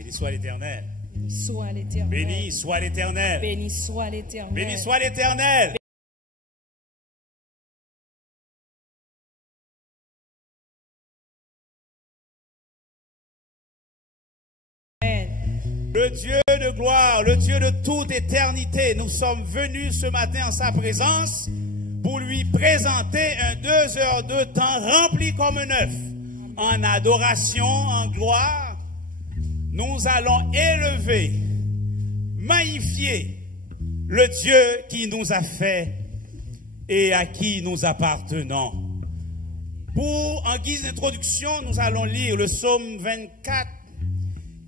Béni soit l'Éternel. Béni soit l'Éternel. Béni soit l'Éternel. Béni soit l'Éternel. Béni soit l'Éternel. Le Dieu de gloire, le Dieu de toute éternité, nous sommes venus ce matin en sa présence pour lui présenter un 2 heures de temps rempli comme un œuf. En adoration, en gloire, nous allons élever, magnifier le Dieu qui nous a fait et à qui nous appartenons. En guise d'introduction, nous allons lire le psaume 24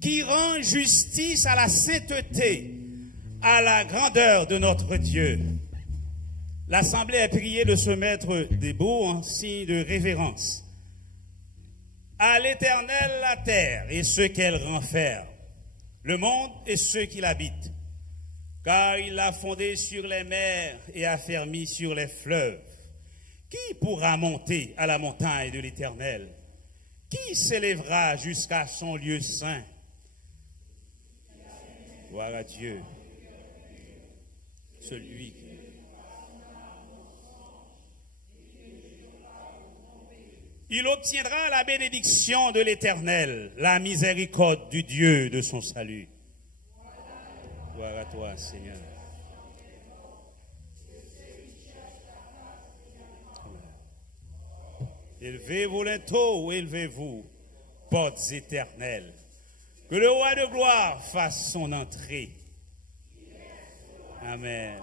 qui rend justice à la sainteté, à la grandeur de notre Dieu. L'Assemblée a prié de se mettre debout en signe de révérence. À l'Éternel la terre et ce qu'elle renferme, le monde et ceux qui l'habitent, car il l'a fondé sur les mers et affermi sur les fleuves. Qui pourra monter à la montagne de l'Éternel? Qui s'élèvera jusqu'à son lieu saint? Gloire à Dieu. Celui qui... Il obtiendra la bénédiction de l'Éternel, la miséricorde du Dieu de son salut. Gloire à toi, Seigneur. Élevez-vous linteaux, élevez-vous, portes éternelles. Que le roi de gloire fasse son entrée. Amen.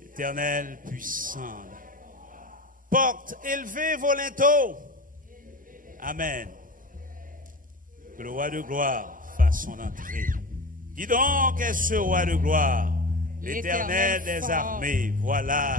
Éternel puissant. Porte, élevez vos linteaux. Amen. Que le roi de gloire fasse son entrée. Qui donc est ce roi de gloire? L'Éternel des armées, voilà.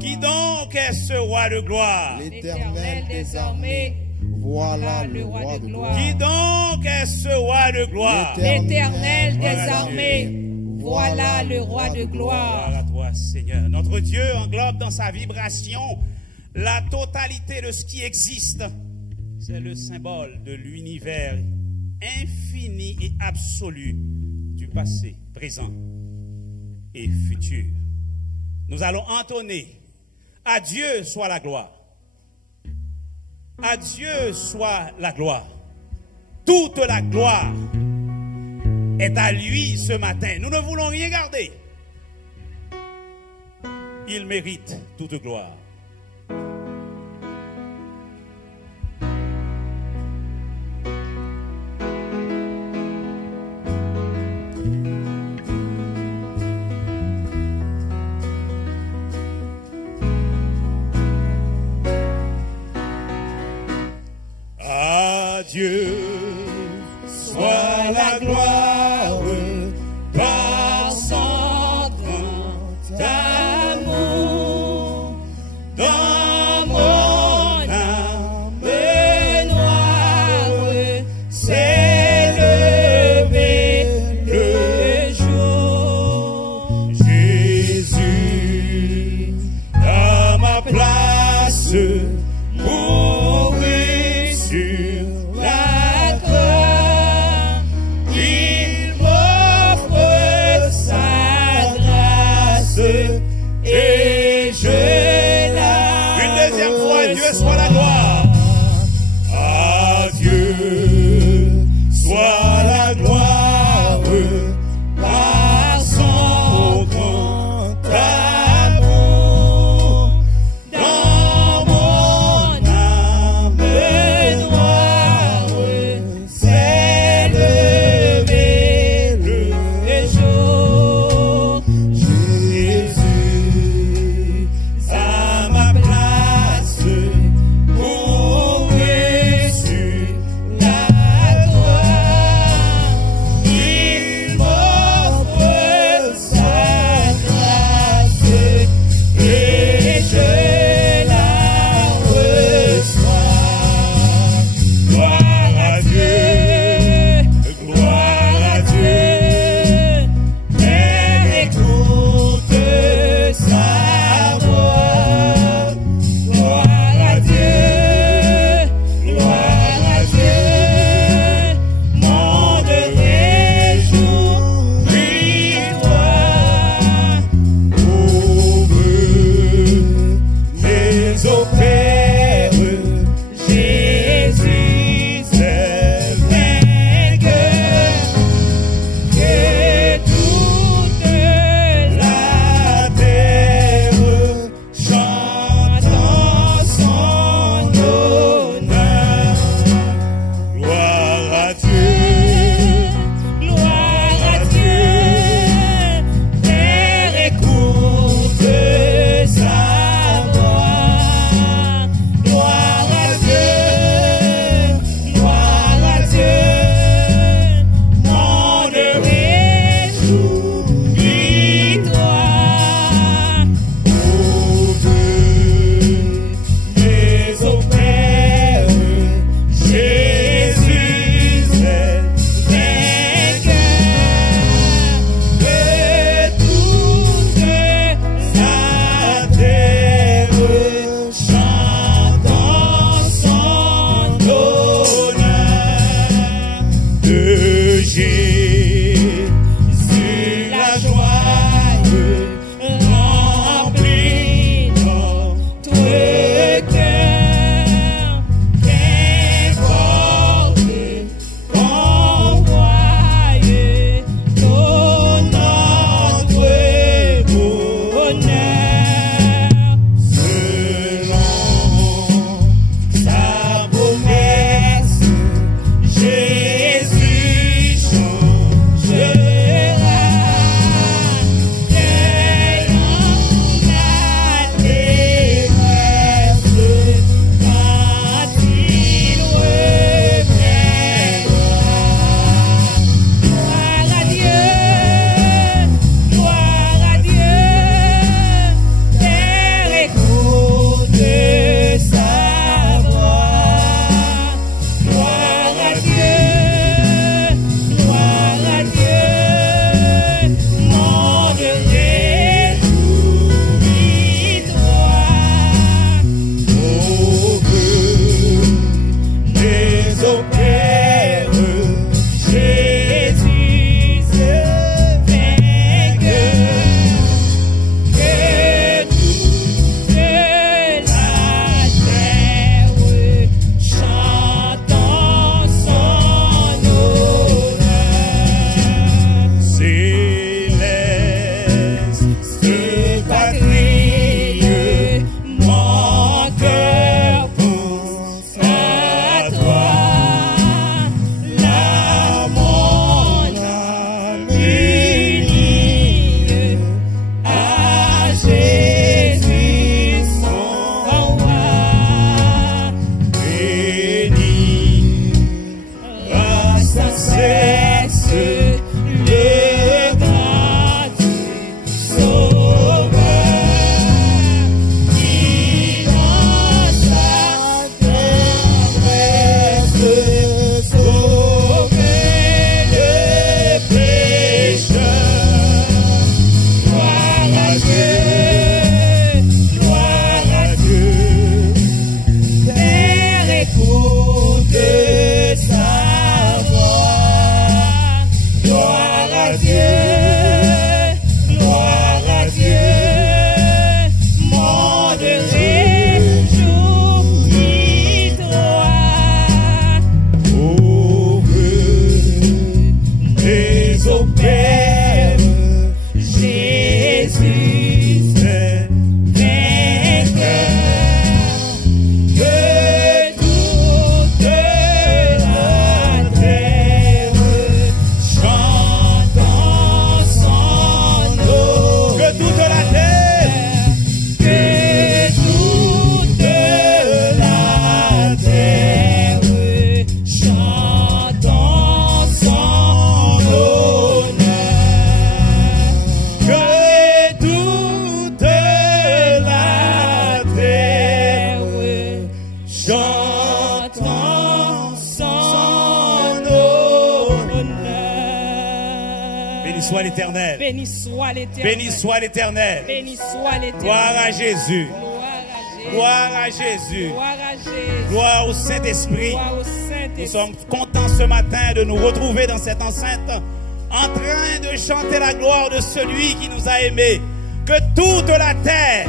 Qui donc est ce roi de gloire? L'Éternel des armées, voilà le roi de gloire. Qui donc est ce roi de gloire? L'Éternel des armées, voilà le roi de gloire. Gloire à toi, Seigneur. Notre Dieu englobe dans sa vibration la totalité de ce qui existe. C'est le symbole de l'univers infini et absolu du passé, présent et futur. Nous allons entonner: à Dieu soit la gloire. À Dieu soit la gloire. Toute la gloire est à lui ce matin. Nous ne voulons rien garder. Il mérite toute gloire. Dieu soit la gloire par son grand amour dans mon âme noire s'est levé le jour. Jésus à ma place mourut sur la croix, il m'offre sa grâce et je la... Une deuxième fois, Dieu soit la gloire. À Dieu soit la gloire par son grand amour dans mon âme noire s'est levé le jour. Jésus à ma place mourut chantons son honneur. Béni soit l'Éternel. Béni soit l'Éternel. Béni soit l'Éternel. Béni soit l'Éternel. Gloire à Jésus. Gloire à Jésus. Gloire à Jésus. Gloire au Saint-Esprit. Gloire au Nous Saint-Esprit. sommes contents ce matin de nous retrouver dans cette enceinte en train de chanter la gloire de celui qui nous a aimés. Que toute la terre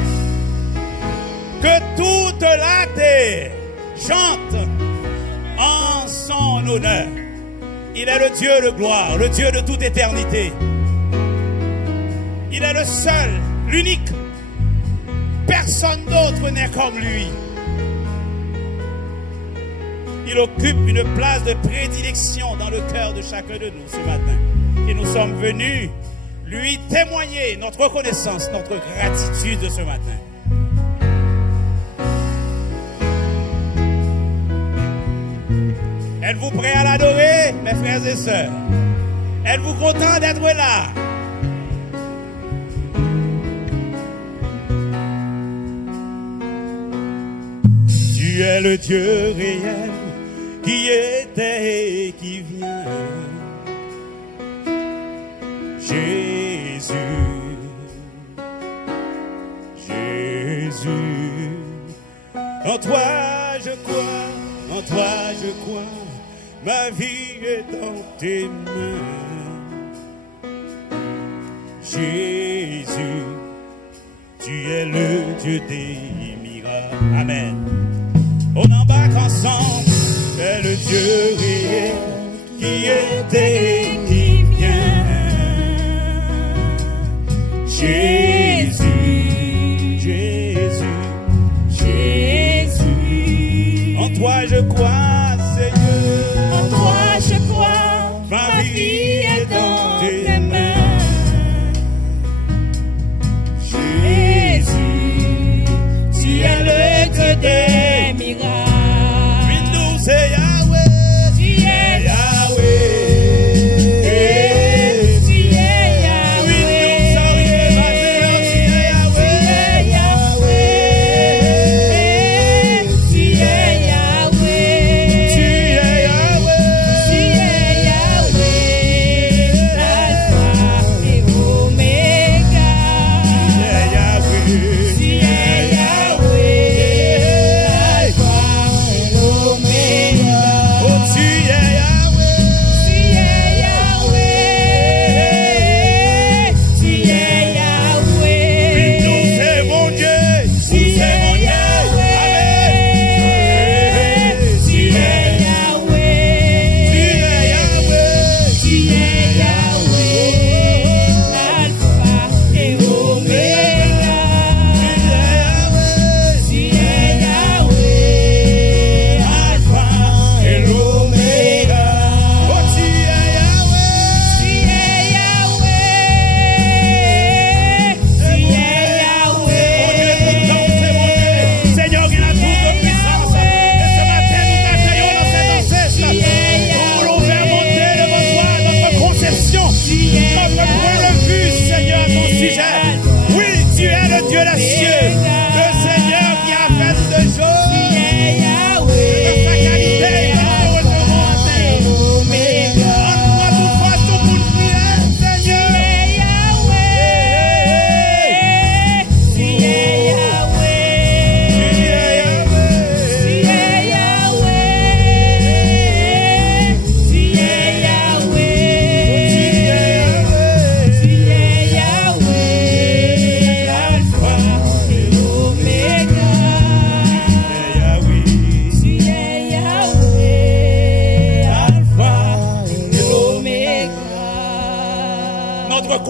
chante en son honneur. Il est le Dieu de gloire, le Dieu de toute éternité. Il est le seul, l'unique. Personne d'autre n'est comme lui. Il occupe une place de prédilection dans le cœur de chacun de nous ce matin. Et nous sommes venus lui témoigner notre reconnaissance, notre gratitude de ce matin. Êtes-vous prêts à l'adorer, mes frères et sœurs? Êtes-vous contents d'être là? Tu es le Dieu réel qui était et qui vient. Jésus, Jésus, en toi je crois, en toi je crois, ma vie est dans tes mains. Jésus, tu es le Dieu des miracles. Amen. On embarque ensemble, c'est le Dieu réel qui était et qui vient. Jésus, Jésus, Jésus. en toi je crois, Seigneur. En toi je crois, ma vie est dans tes mains. Jésus, tu es le Dieu des miracles. Nous c'est Yahweh, Tu es Yahweh. Tu es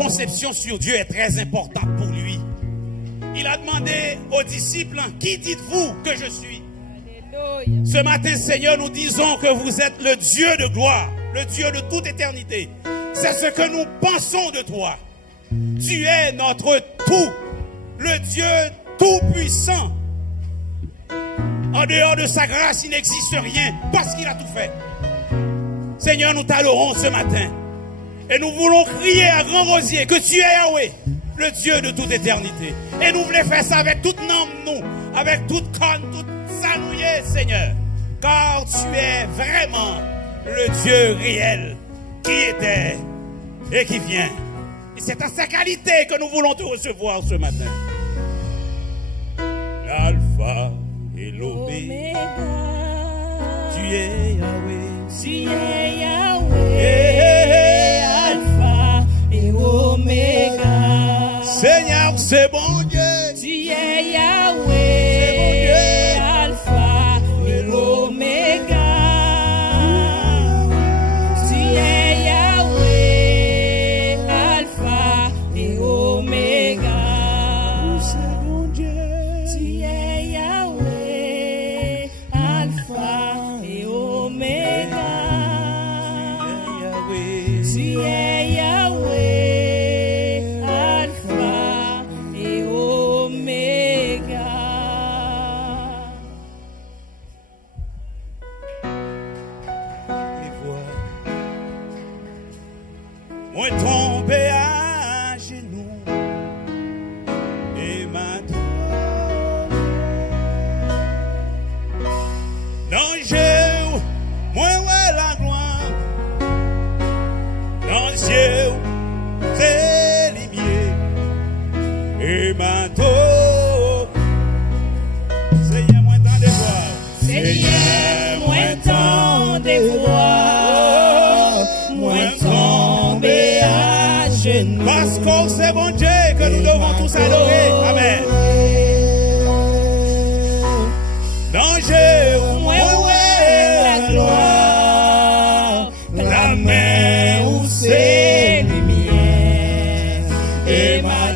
conception sur Dieu est très importante pour lui. Il a demandé aux disciples, qui dites-vous que je suis? Alléluia. Ce matin, Seigneur, nous disons que vous êtes le Dieu de gloire, le Dieu de toute éternité. C'est ce que nous pensons de toi. Tu es notre tout, le Dieu tout-puissant. En dehors de sa grâce, il n'existe rien parce qu'il a tout fait. Seigneur, nous t'adorons ce matin. Et nous voulons crier à grand rosier que tu es Yahweh, le Dieu de toute éternité. Et nous voulons faire ça avec toute âme, nous, avec toute corne, toute ça nous y est, Seigneur. Car tu es vraiment le Dieu réel qui était et qui vient. Et c'est à sa qualité que nous voulons te recevoir ce matin. L'alpha et l'oméga. Tu es Yahweh. Tu es Yahweh, Alpha et Oméga. Seigneur, c'est bon Dieu. Tu es Yahweh, Alpha et Oméga. Tu es Yahweh, Alpha et Oméga. C'est bon Dieu. Tu es Yahweh, Alpha et Oméga. Tu es Yahweh, Alpha et Oméga. Et vois, moi tombé à genoux et maintenant dans Dieu, moi ouais la gloire, dans Dieu c'est limier et maintenant Seigneur moi tant de voir, Seigneur, moi tant de voir, moi tombé à genoux. parce que c'est bon Dieu que nous devons tous adorer. Amen. Dans Dieu, Moi ouais la gloire, la main où c'est lumière et ma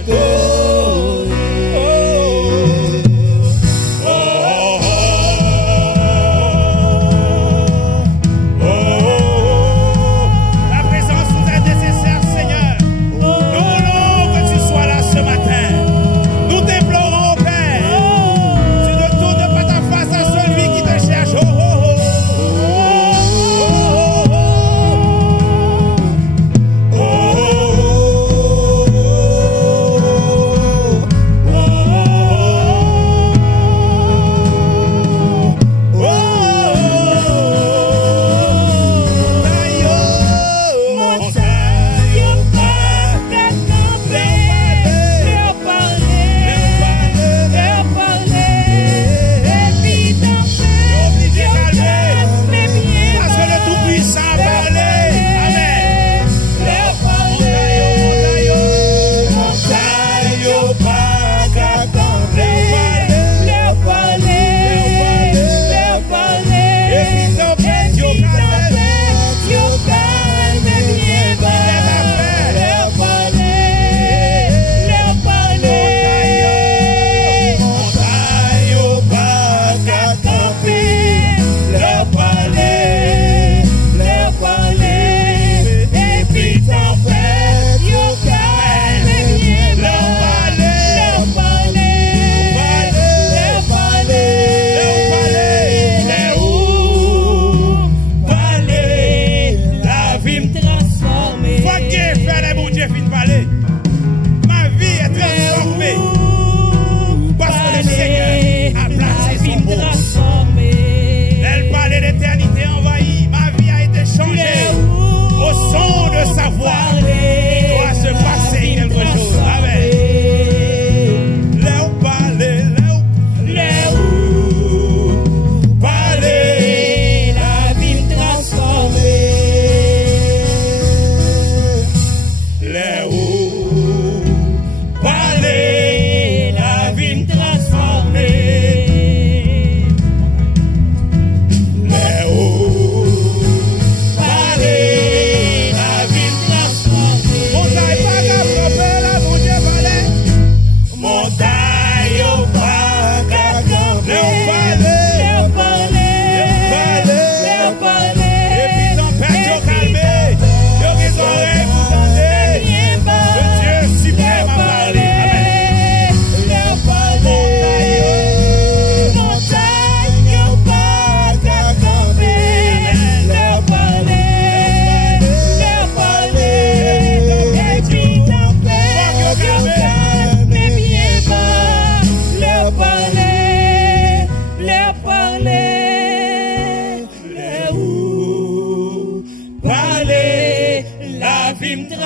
La présence nous est nécessaire, Seigneur. Nous voulons que tu sois là ce matin. Nous t'implorons, Père. Tu ne tournes pas ta face à celui qui te cherche.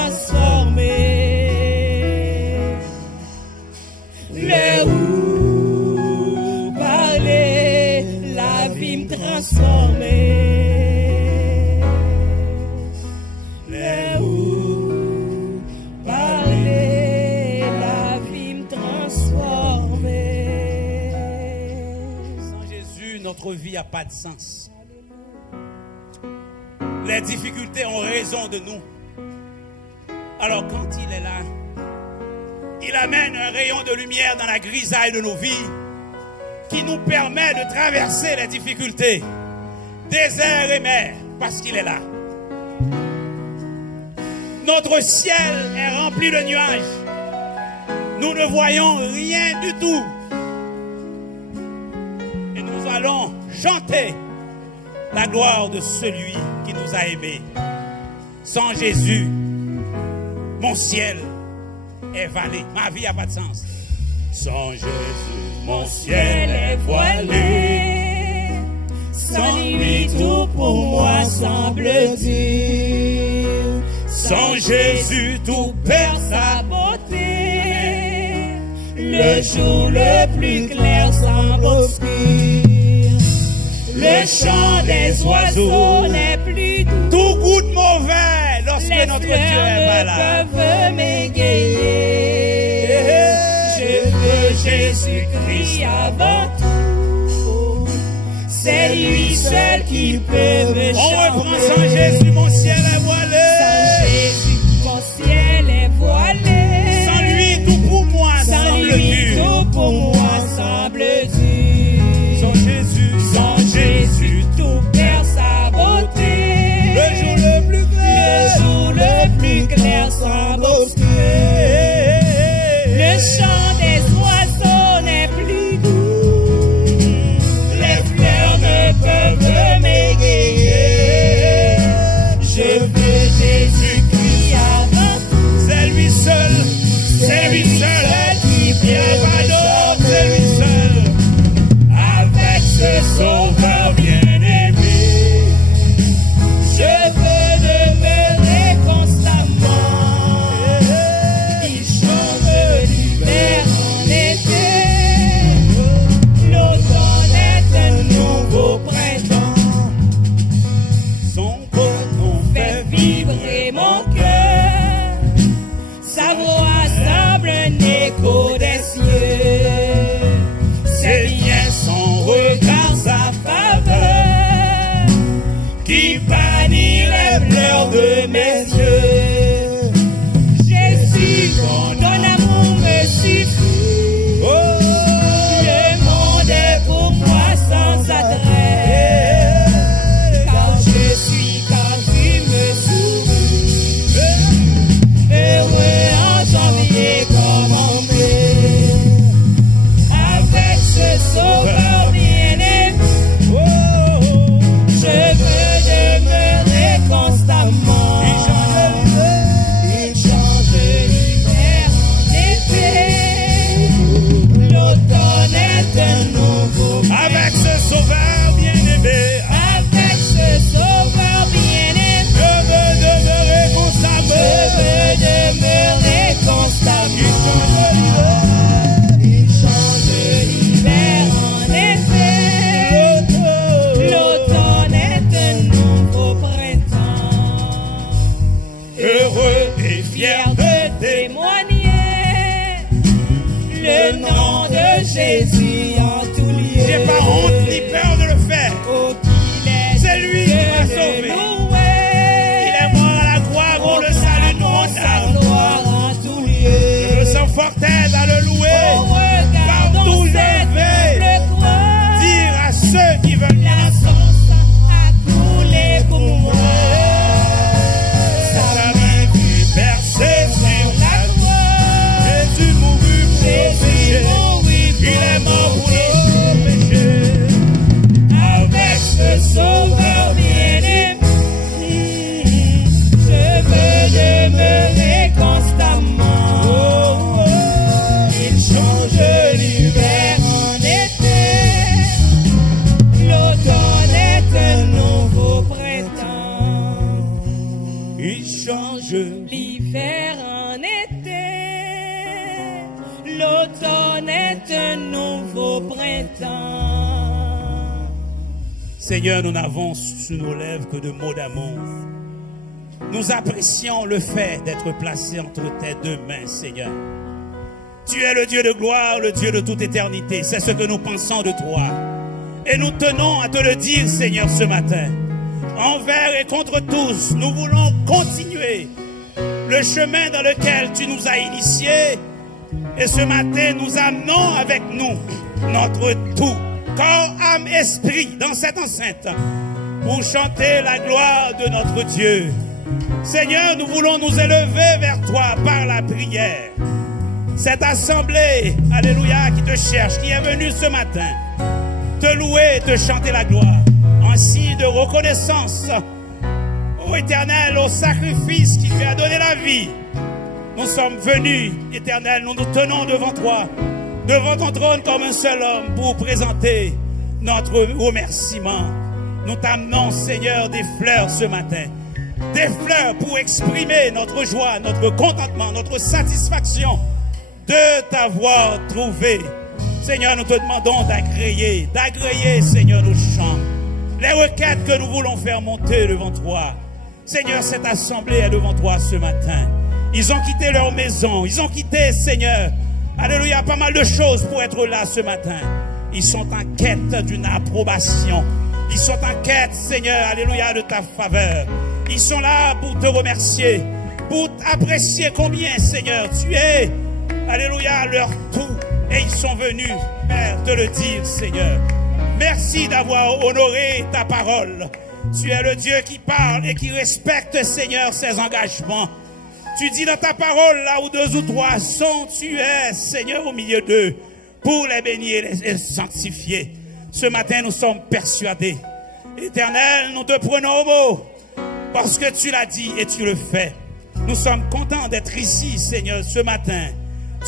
transformer. Le où parler, la vie me transformer. Le où parler, la vie me transformer. Sans Jésus, notre vie n'a pas de sens. Les difficultés ont raison de nous. Alors quand il est là, il amène un rayon de lumière dans la grisaille de nos vies qui nous permet de traverser les difficultés, désert et mer, parce qu'il est là. Notre ciel est rempli de nuages. Nous ne voyons rien du tout. Et nous allons chanter la gloire de celui qui nous a aimés. Sans Jésus, mon ciel est voilé. Ma vie n'a pas de sens. Sans Jésus, mon ciel est voilé. Sans lui, tout pour moi semble dire. Sans Jésus, tout perd sa beauté. Le jour le plus clair semble obscur. Le chant des oiseaux n'est plus doux. Tout goût de mauvais lorsque les notre Dieu est malade. Les fleurs ne peuvent m'égayer. Je veux Jésus-Christ avant tout. C'est lui seul qui peut me changer. On reprend sans Jésus, mon ciel est voilé. Sans Jésus, mon ciel est voilé. Sans lui, tout pour moi semble dur. Tout pour moi semble dur. Sans Jésus, sans Jésus, tout perd sa beauté. Le jour le plus clair, le jour le plus clair semble obscur. Le chant des oiseaux n'est plus doux. Les fleurs ne peuvent m'égayer. Je veux Jésus-Christ avant tout. C'est lui seul qui vient pas d'autre, c'est lui seul. Avec ce sauveur bien-aimé, je veux demeurer constamment. Il change l'hiver en été. L'automne est un nouveau printemps. son beau nom Fait vibrer mon cœur. Sa voix semble un écho des cieux. c'est bien son regard, sa faveur, Qui bannit les pleurs de mes yeux. Jésus, ton amour me suffit. oh, Le monde est pour moi sans adresse. Car je suis, car tu me souris. Heureux en janvier comme en mai. Avec ce sauveur bien-aimé, oh, je veux demeurer constamment. il change l'hiver en été. L'automne est un nouveau avec ce sauveur bien-aimé, avec ce sauveur bien-aimé. je veux demeurer Je constamment. veux demeurer constamment. Il change l'hiver en été. L'automne est un nouveau printemps. Heureux et fier Fier de témoigner le nom de Jésus en tout lieu. J'ai pas honte ni peur de le faire. Oh, qu'il est C'est lui qui m'a Dieu sauvé. loué. Il est mort à la croix pour le salut de mon Sa âme. gloire en tout Je lieu. me sens fort aise à le louer. Oh, regardons Partout je cette vais noble croix. dire à ceux qui veulent La son sang a coulé pour moi. sa main qui percée sur La croix, Jésus mourut pour nos Jésus péchés. mourut Il est mort pour nos péchés. avec ce sauveur bien-aimé. Je veux demeurer constamment. Il change l'hiver en été. L'automne est un nouveau printemps. Il change L'hiver l'hiver en été, l'automne est un nouveau printemps. Seigneur, nous n'avons sous nos lèvres que de mots d'amour. Nous apprécions le fait d'être placés entre tes deux mains, Seigneur. Tu es le Dieu de gloire, le Dieu de toute éternité. C'est ce que nous pensons de toi. Et nous tenons à te le dire, Seigneur, ce matin. Envers et contre tous, nous voulons continuer le chemin dans lequel tu nous as initiés. Et ce matin, nous amenons avec nous notre tout, corps, âme, esprit, dans cette enceinte, pour chanter la gloire de notre Dieu. Seigneur, nous voulons nous élever vers toi par la prière. Cette assemblée, alléluia, qui te cherche, qui est venue ce matin, te louer, te chanter la gloire, en signe de reconnaissance au Éternel, au sacrifice qui lui a donné la vie. Nous sommes venus, Éternel, nous nous tenons devant toi, devant ton trône comme un seul homme pour présenter notre remerciement. Nous t'amenons, Seigneur, des fleurs ce matin, des fleurs pour exprimer notre joie, notre contentement, notre satisfaction de t'avoir trouvé. Seigneur, nous te demandons d'agréer, Seigneur, nos chants, les requêtes que nous voulons faire monter devant toi. Seigneur, cette assemblée est devant toi ce matin. Ils ont quitté leur maison, ils ont quitté, Seigneur, alléluia, pas mal de choses pour être là ce matin. Ils sont en quête d'une approbation. Ils sont en quête, Seigneur, alléluia, de ta faveur. Ils sont là pour te remercier, pour apprécier combien, Seigneur, tu es, alléluia, leur tout. Et ils sont venus, Père, te le dire, Seigneur. Merci d'avoir honoré ta parole. Tu es le Dieu qui parle et qui respecte, Seigneur, ses engagements. Tu dis dans ta parole, là où deux ou trois sont, tu es, Seigneur, au milieu d'eux, pour les bénir et les sanctifier. Ce matin, nous sommes persuadés. Éternel, nous te prenons au mot, parce que tu l'as dit et tu le fais. Nous sommes contents d'être ici, Seigneur, ce matin.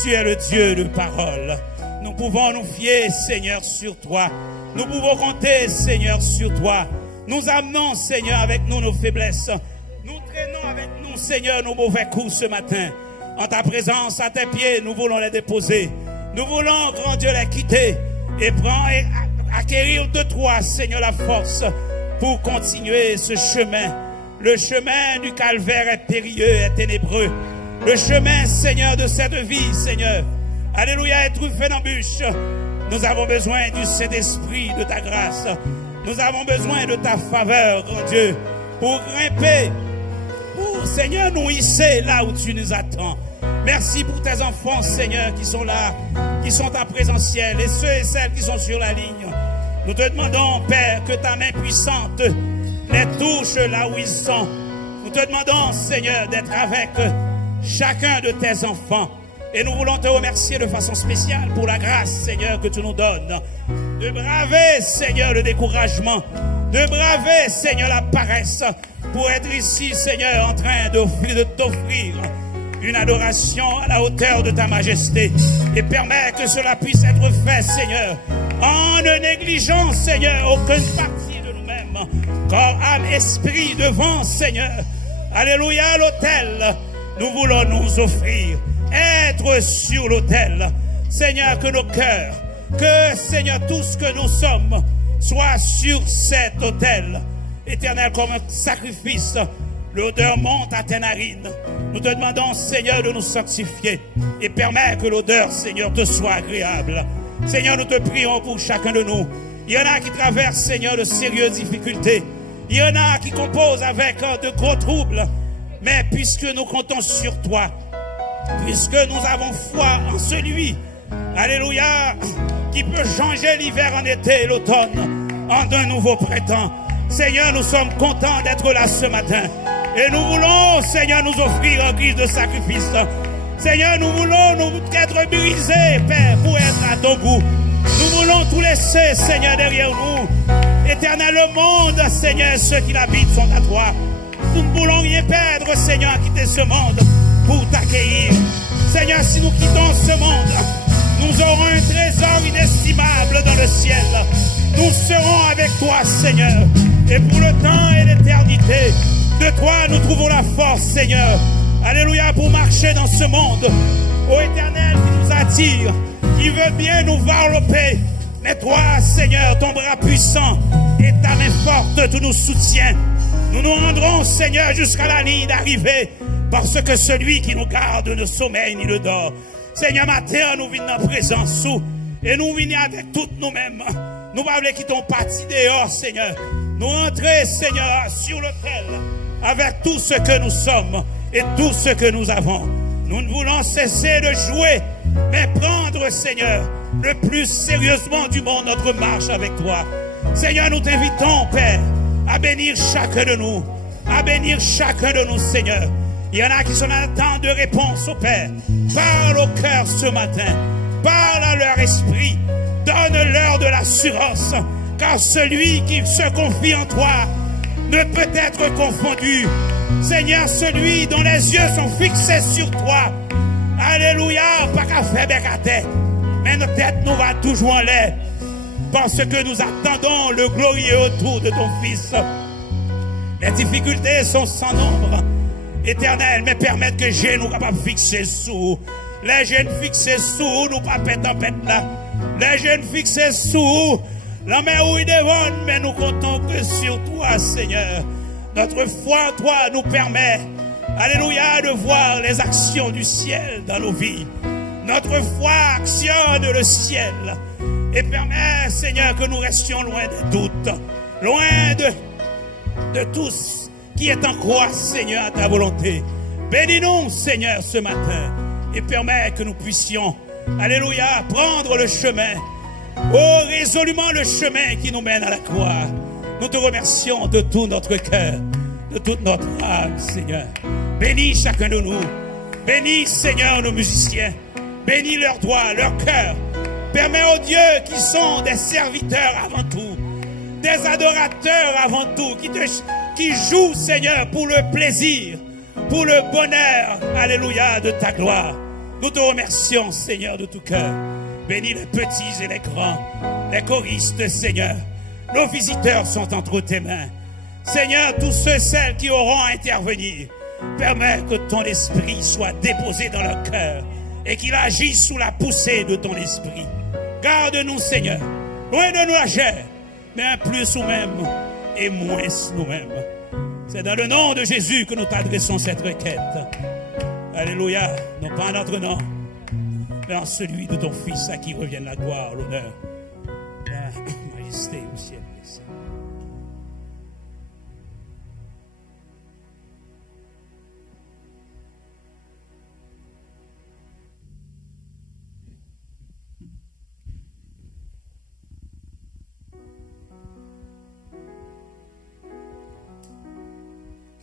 Tu es le Dieu de parole. Nous pouvons nous fier, Seigneur, sur toi. Nous pouvons compter, Seigneur, sur toi. Nous amenons, Seigneur, avec nous nos faiblesses. Nous traînons avec nous, Seigneur, nos mauvais coups ce matin. En ta présence, à tes pieds, nous voulons les déposer. Nous voulons, grand Dieu, les quitter et prendre et acquérir de toi, Seigneur, la force pour continuer ce chemin. Le chemin du calvaire est périlleux, est ténébreux. Le chemin, Seigneur, de cette vie, Seigneur, alléluia, est truffé d'embûches. Nous avons besoin du Saint-Esprit, de ta grâce. Nous avons besoin de ta faveur, grand Dieu, pour grimper, pour, Seigneur, nous hisser là où tu nous attends. Merci pour tes enfants, Seigneur, qui sont là, qui sont en présentiel, et ceux et celles qui sont sur la ligne. Nous te demandons, Père, que ta main puissante les touche là où ils sont. Nous te demandons, Seigneur, d'être avec chacun de tes enfants. Et nous voulons te remercier de façon spéciale pour la grâce, Seigneur, que tu nous donnes. De braver, Seigneur, le découragement. De braver, Seigneur, la paresse. Pour être ici, Seigneur, en train de t'offrir une adoration à la hauteur de ta majesté. Et permets que cela puisse être fait, Seigneur, en ne négligeant, Seigneur, aucune partie de nous-mêmes. Corps, âme, esprit devant, Seigneur. Alléluia, l'autel. Nous voulons nous offrir. Être sur l'autel. Seigneur, que nos cœurs, que, Seigneur, tout ce que nous sommes, soit sur cet autel. Éternel, comme un sacrifice, l'odeur monte à tes narines. Nous te demandons, Seigneur, de nous sanctifier et permets que l'odeur, Seigneur, te soit agréable. Seigneur, nous te prions pour chacun de nous. Il y en a qui traversent, Seigneur, de sérieuses difficultés. Il y en a qui composent avec de gros troubles. Mais puisque nous comptons sur toi, puisque nous avons foi en celui, alléluia, qui peut changer l'hiver en été, l'automne en un nouveau printemps. Seigneur, nous sommes contents d'être là ce matin. Et nous voulons, Seigneur, nous offrir en guise de sacrifice. Seigneur, nous voulons nous être brisés, Père, pour être à ton goût. Nous voulons tout laisser, Seigneur, derrière nous. Éternel, le monde, Seigneur, ceux qui l'habitent sont à toi. Nous ne voulons rien perdre, Seigneur, à quitter ce monde pour t'accueillir. Seigneur, si nous quittons ce monde, nous aurons un trésor inestimable dans le ciel. Nous serons avec toi, Seigneur. Et pour le temps et l'éternité, de toi nous trouvons la force, Seigneur, Alléluia, pour marcher dans ce monde. Ô Éternel qui nous attire, qui veut bien nous envelopper. Mais toi, Seigneur, ton bras puissant et ta main forte, tu nous soutiens. Nous nous rendrons, Seigneur, jusqu'à la ligne d'arrivée, parce que celui qui nous garde ne sommeille ni ne dort. Seigneur, matin, nous venons en présence sous, et nous venons avec toutes nous-mêmes. Nous ne voulons quitter ton parti dehors, Seigneur. Nous entrer, Seigneur, sur l'autel, avec tout ce que nous sommes et tout ce que nous avons. Nous ne voulons cesser de jouer, mais prendre, Seigneur, le plus sérieusement du monde notre marche avec toi. Seigneur, nous t'invitons, Père, à bénir chacun de nous, à bénir chacun de nous, Seigneur. Il y en a qui sont en attente de réponse au Père. Parle au cœur ce matin, parle à leur esprit, donne-leur de l'assurance, car celui qui se confie en toi ne peut être confondu. Seigneur, celui dont les yeux sont fixés sur toi, alléluia, pas qu'à faire à tête, mais notre tête nous va toujours en l'air, parce que nous attendons le glorieux retour de ton Fils. Les difficultés sont sans nombre, Éternel, mais permettre que j'ai nous capables de fixer sous. Les jeunes fixés sous, nous pas pète en pète là. Les jeunes fixés sous, la mer où ils devant, mais nous comptons que sur toi, Seigneur. Notre foi en toi nous permet, alléluia, de voir les actions du ciel dans nos vies. Notre foi actionne le ciel et permet, Seigneur, que nous restions loin des doutes, loin de tous qui est en croix, Seigneur, à ta volonté. Bénis-nous, Seigneur, ce matin et permet que nous puissions, alléluia, prendre le chemin, oh, résolument le chemin qui nous mène à la croix. Nous te remercions de tout notre cœur, de toute notre âme, Seigneur. Bénis chacun de nous. Bénis, Seigneur, nos musiciens. Bénis leurs doigts, leur cœur. Permets aux dieux qui sont des serviteurs avant tout, des adorateurs avant tout, qui jouent, Seigneur, pour le plaisir, pour le bonheur, alléluia, de ta gloire. Nous te remercions, Seigneur, de tout cœur. Bénis les petits et les grands, les choristes, Seigneur. Nos visiteurs sont entre tes mains. Seigneur, tous ceux, celles qui auront à intervenir, permets que ton esprit soit déposé dans leur cœur et qu'il agisse sous la poussée de ton esprit. Garde-nous, Seigneur, loin de nous la chair, mais un plus nous-mêmes et moins nous-mêmes. C'est dans le nom de Jésus que nous t'adressons cette requête. Alléluia, non pas en notre nom, mais en celui de ton Fils à qui revienne la gloire, l'honneur, la majesté au ciel.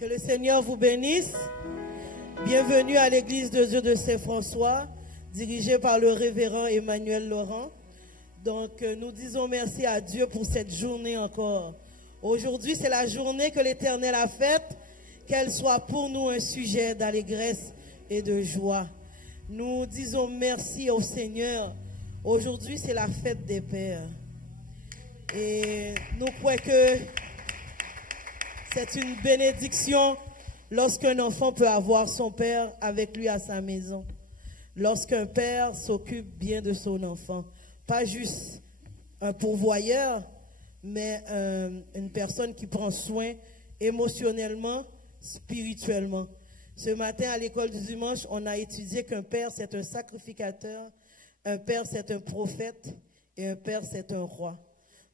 Que le Seigneur vous bénisse. Bienvenue à l'église de Dieu de Saint-François, dirigée par le révérend Emmanuel Laurent. Donc, nous disons merci à Dieu pour cette journée encore. Aujourd'hui, c'est la journée que l'Éternel a faite, qu'elle soit pour nous un sujet d'allégresse et de joie. Nous disons merci au Seigneur. Aujourd'hui, c'est la fête des pères. Et nous croyons que c'est une bénédiction lorsqu'un enfant peut avoir son père avec lui à sa maison. Lorsqu'un père s'occupe bien de son enfant. Pas juste un pourvoyeur, mais une personne qui prend soin émotionnellement, spirituellement. Ce matin, à l'école du dimanche, on a étudié qu'un père, c'est un sacrificateur, un père, c'est un prophète, et un père, c'est un roi.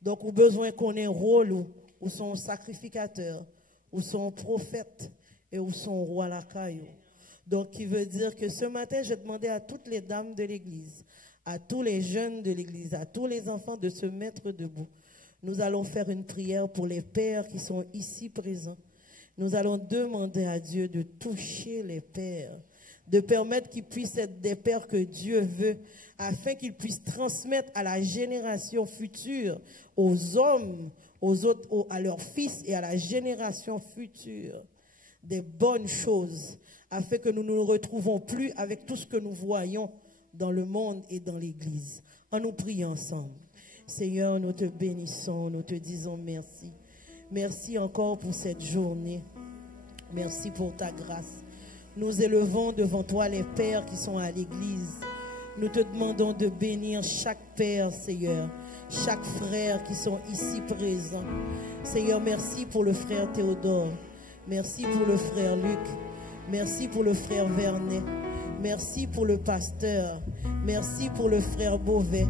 Donc, on a besoin qu'on ait un rôle où son sacrificateur, où son prophète, et où son roi la caillou. Donc, qui veut dire que ce matin, je demandais à toutes les dames de l'église, à tous les jeunes de l'église, à tous les enfants de se mettre debout. Nous allons faire une prière pour les pères qui sont ici présents. Nous allons demander à Dieu de toucher les pères, de permettre qu'ils puissent être des pères que Dieu veut, afin qu'ils puissent transmettre à la génération future, aux hommes, aux autres, à leurs fils et à la génération future, des bonnes choses, afin que nous ne nous retrouvons plus avec tout ce que nous voyons dans le monde et dans l'église. En nous priant ensemble. Seigneur, nous te bénissons, nous te disons merci. Merci encore pour cette journée. Merci pour ta grâce. Nous élevons devant toi les pères qui sont à l'église. Nous te demandons de bénir chaque père, Seigneur, chaque frère qui sont ici présents. Seigneur, merci pour le frère Théodore. Merci pour le frère Luc. Merci pour le frère Vernet. Merci pour le pasteur. Merci pour le frère Beauvais.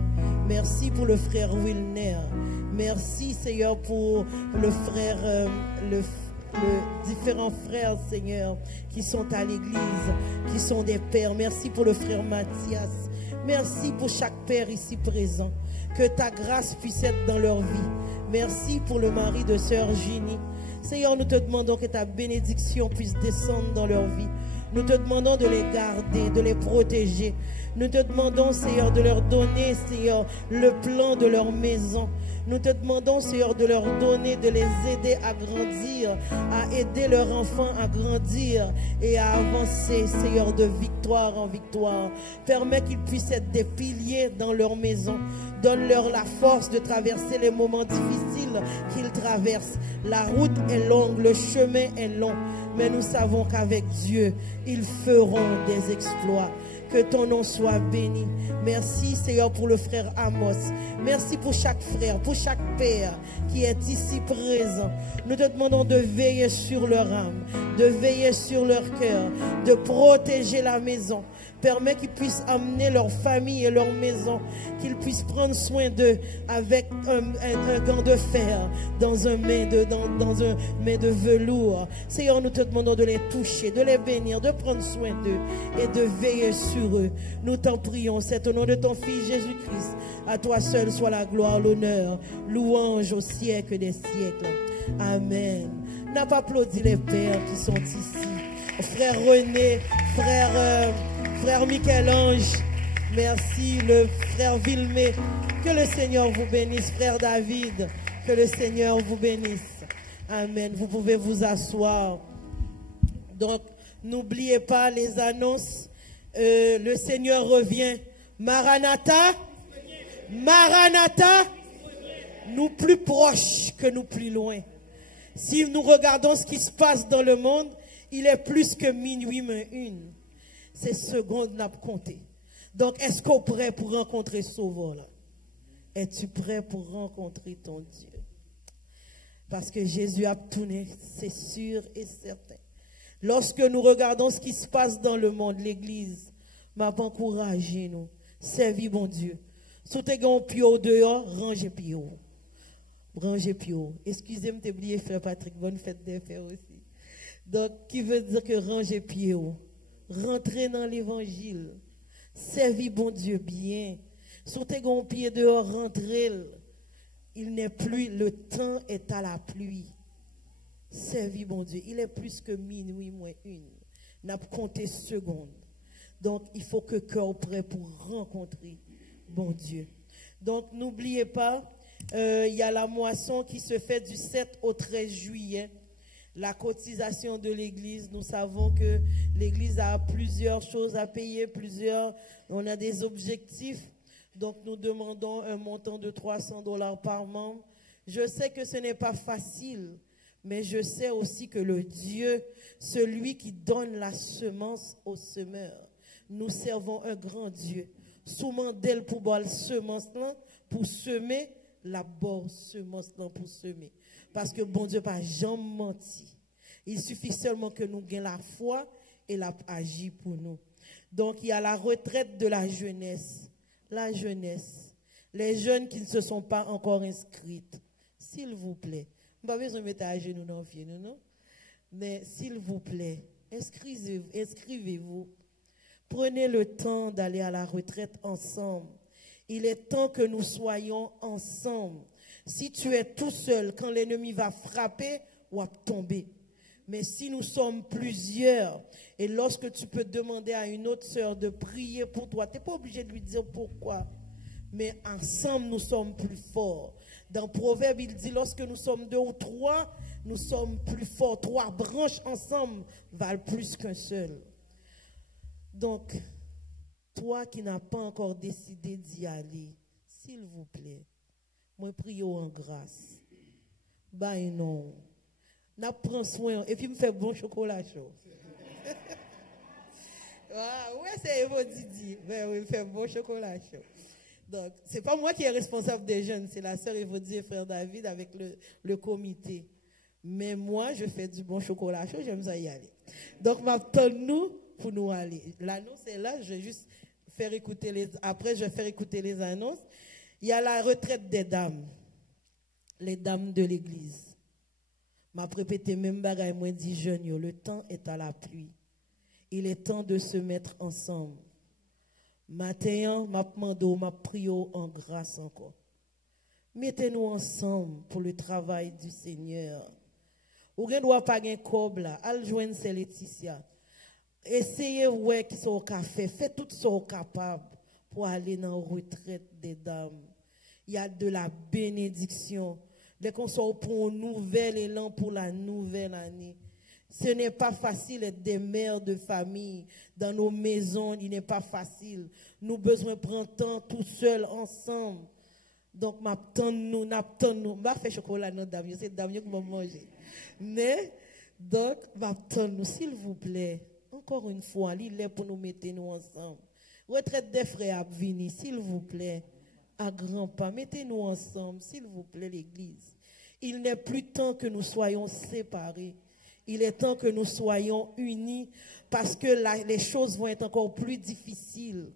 Merci pour le frère Wilner. Merci, Seigneur, pour le frère, les différents frères, Seigneur, qui sont à l'église, qui sont des pères. Merci pour le frère Mathias. Merci pour chaque père ici présent. Que ta grâce puisse être dans leur vie. Merci pour le mari de sœur Ginny. Seigneur, nous te demandons que ta bénédiction puisse descendre dans leur vie. Nous te demandons de les garder, de les protéger. Nous te demandons, Seigneur, de leur donner, Seigneur, le plan de leur maison. Nous te demandons, Seigneur, de leur donner, de les aider à grandir, à aider leurs enfants à grandir et à avancer, Seigneur, de victoire en victoire. Permets qu'ils puissent être des piliers dans leur maison. Donne-leur la force de traverser les moments difficiles qu'ils traversent. La route est longue, le chemin est long, mais nous savons qu'avec Dieu, ils feront des exploits. Que ton nom soit béni. Merci, Seigneur, pour le frère Amos. Merci pour chaque frère, pour chaque père qui est ici présent. Nous te demandons de veiller sur leur âme, de veiller sur leur cœur, de protéger la maison. Permets qu'ils puissent amener leur famille et leur maison, qu'ils puissent prendre soin d'eux avec un gant de fer dans un main de velours. Seigneur, nous te demandons de les toucher, de les bénir, de prendre soin d'eux et de veiller sur eux. Nous t'en prions, c'est au nom de ton Fils Jésus-Christ. À toi seul soit la gloire, l'honneur, louange au siècle des siècles. Amen. N'a pas applaudi les pères qui sont ici. Frère René, frère Michel-Ange, merci, le frère Villemé, que le Seigneur vous bénisse, frère David, que le Seigneur vous bénisse. Amen. Vous pouvez vous asseoir. Donc, n'oubliez pas les annonces. Le Seigneur revient. Maranatha, Maranatha, nous plus proches que nous plus loin. Si nous regardons ce qui se passe dans le monde, il est plus que minuit mais une. Ces secondes n'a pas compté. Donc, est-ce qu'on est prêt pour rencontrer Sauveur là? Es-tu prêt pour rencontrer ton Dieu? Parce que Jésus a tourné, c'est sûr et certain. Lorsque nous regardons ce qui se passe dans le monde, l'Église m'a encouragé nous. Servis bon Dieu. Si tu as un pied dehors, rangez pied. Rangez pied. Excusez-moi d'oublier frère Patrick, bonne fête des frères aussi. Donc, qui veut dire que rangez pied. Rentrez dans l'évangile. Servis bon Dieu bien. Si tu as un pied dehors, rentrez. Il n'est plus, le temps est à la pluie. Servis bon Dieu. Il est plus que minuit moins une. N'a pas compté secondes. Donc, il faut que cœur prêt pour rencontrer bon Dieu. Donc, n'oubliez pas, il y a la moisson qui se fait du 7 au 13 juillet. La cotisation de l'église, nous savons que l'église a plusieurs choses à payer, on a des objectifs. Donc, nous demandons un montant de $300 par membre. Je sais que ce n'est pas facile, mais je sais aussi que le Dieu, celui qui donne la semence au semeur, nous servons un grand Dieu. Souvent d'elle pour boire semence là, pour semer, la bonne semence là pour semer. Parce que bon Dieu pas jamais menti. Il suffit seulement que nous ayons la foi et la agit pour nous. Donc il y a la retraite de la jeunesse. La jeunesse. Les jeunes qui ne se sont pas encore inscrites. S'il vous plaît. Pas besoin de mettre à genoux non, non? Mais s'il vous plaît, inscrivez-vous. Prenez le temps d'aller à la retraite ensemble. Il est temps que nous soyons ensemble. Si tu es tout seul, quand l'ennemi va frapper, ou va tomber. Mais si nous sommes plusieurs, et lorsque tu peux demander à une autre sœur de prier pour toi, tu n'es pas obligé de lui dire pourquoi. Mais ensemble, nous sommes plus forts. Dans Proverbe, il dit, lorsque nous sommes 2 ou 3, nous sommes plus forts. 3 branches ensemble valent plus qu'un seul. Donc, toi qui n'as pas encore décidé d'y aller, s'il vous plaît, moi prie en grâce. Bah non. N'a prend soin et puis me fait bon chocolat chaud. Ah, ouais, c'est Evo Didi. Ben oui, il fait bon chocolat chaud. Donc, c'est pas moi qui est responsable des jeunes, c'est la sœur Evodie et frère David avec le comité. Mais moi, je fais du bon chocolat chaud, j'aime ça y aller. Donc, m'attends-nous pour nous aller. L'annonce est là, je vais juste faire écouter après je vais faire écouter les annonces. Il y a la retraite des dames. Les dames de l'église. M'a répété même bagaille, moi dit jeune, le temps est à la pluie. Il est temps de se mettre ensemble. Matin, m'a demandé, m'a prié en grâce encore. Mettez-nous ensemble pour le travail du Seigneur. Ou ne doit pas gagner cob là, al joindre c'est Laetitia. Essayez ouais qui sont au café, faites tout ce qu'on est capable pour aller dans la retraite des dames. Il y a de la bénédiction. Dès qu'on sort pour un nouvel élan pour la nouvelle année. Ce n'est pas facile d'être des mères de famille dans nos maisons, il n'est pas facile. Nous avons besoin de prendre temps tout seul, ensemble. Donc, m'attendons, je fais chocolat dans Damien, c'est Damien qui m'a mangé. Mais, donc, m'attendons, s'il vous plaît, encore une fois, il est pour nous mettre nous ensemble. Retraite des frères, venez, s'il vous plaît, à grands pas, mettez-nous ensemble, s'il vous plaît, l'église. Il n'est plus temps que nous soyons séparés. Il est temps que nous soyons unis parce que les choses vont être encore plus difficiles.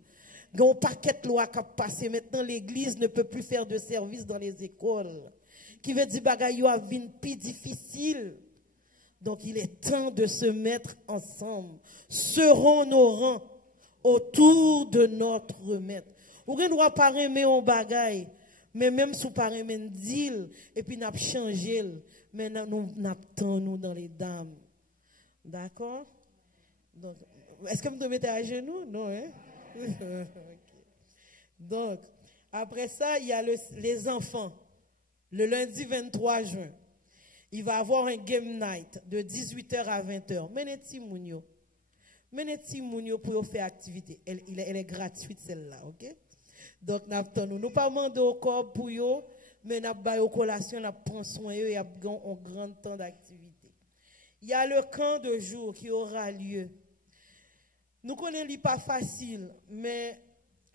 Il y a un paquet de lois qui a passé. Maintenant, l'église ne peut plus faire de service dans les écoles. Qui veut dire que a vie plus difficile. Donc, il est temps de se mettre ensemble. Serons nos rangs autour de notre remède. Ou ne doit pas aimer un bagaille, mais même si vous pas aimer un deal, et puis nous avons changé, mais nous attendons dans les dames. D'accord? Donc, est-ce que vous me mettez à genoux? Non, hein? Okay. Donc, après ça, il y a les enfants. Le lundi 23 juin, il va y avoir un game night de 18h à 20h. Menez Mounio. Menez Mounio pour faire activité. Elle est gratuite celle-là, ok? Donc, nous pas demander au corps pour eux, mais nous avons collation, nous prenons soin d'eux et nous avons un grand temps d'activité. Il y a le camp de jour qui aura lieu. Nous connaissons ce pas facile, mais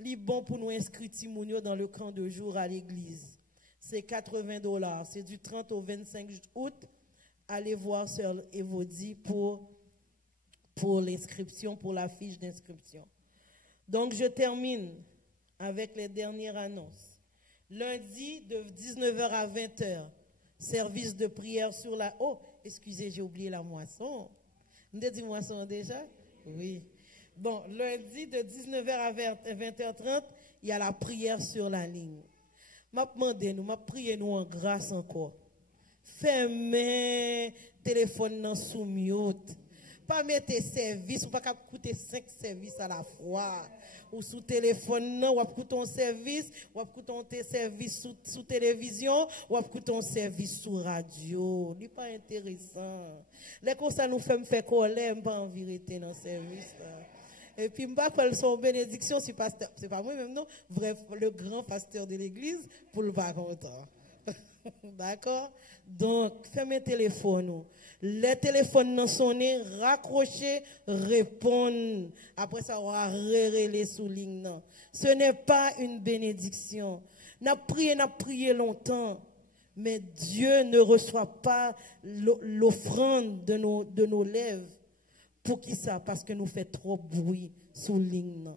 c'est bon pour nous inscrire Timounio dans le camp de jour à l'église. C'est $80. C'est du 30 au 25 août. Allez voir Sœur Evodie pour l'inscription, pour la fiche d'inscription. Donc, je termine avec les dernières annonces. Lundi, de 19h à 20h, service de prière sur la... Oh, excusez, j'ai oublié la moisson. Vous avez dit moisson déjà? Oui. Bon, lundi, de 19h à 20h30, il y a la prière sur la ligne. M'a demandé nous, m'a prié nous en grâce encore. Fermez téléphone dans sous mute. Pas mettre service, ou pas coûter 5 services à la fois. Ou sous téléphone, non, ou coûter un service, ou coûter un service sous télévision, ou coûter un service sous radio. Ce n'est pas intéressant. Les comme ça nous fait me faire colère, pas en vérité dans le service. Là. Et puis, je ne sais pas son bénédiction, c'est pas moi même, non, bref, le grand pasteur de l'église, pour le pas content. D'accord? Donc, fermez le téléphone. Les téléphones non sonnés, raccrochez, répondent. Après ça, on va relire sous ligne. Ce n'est pas une bénédiction. N'a prié longtemps. Mais Dieu ne reçoit pas l'offrande de nos lèvres. Pour qui ça? Parce que nous faisons trop de bruit sous ligne.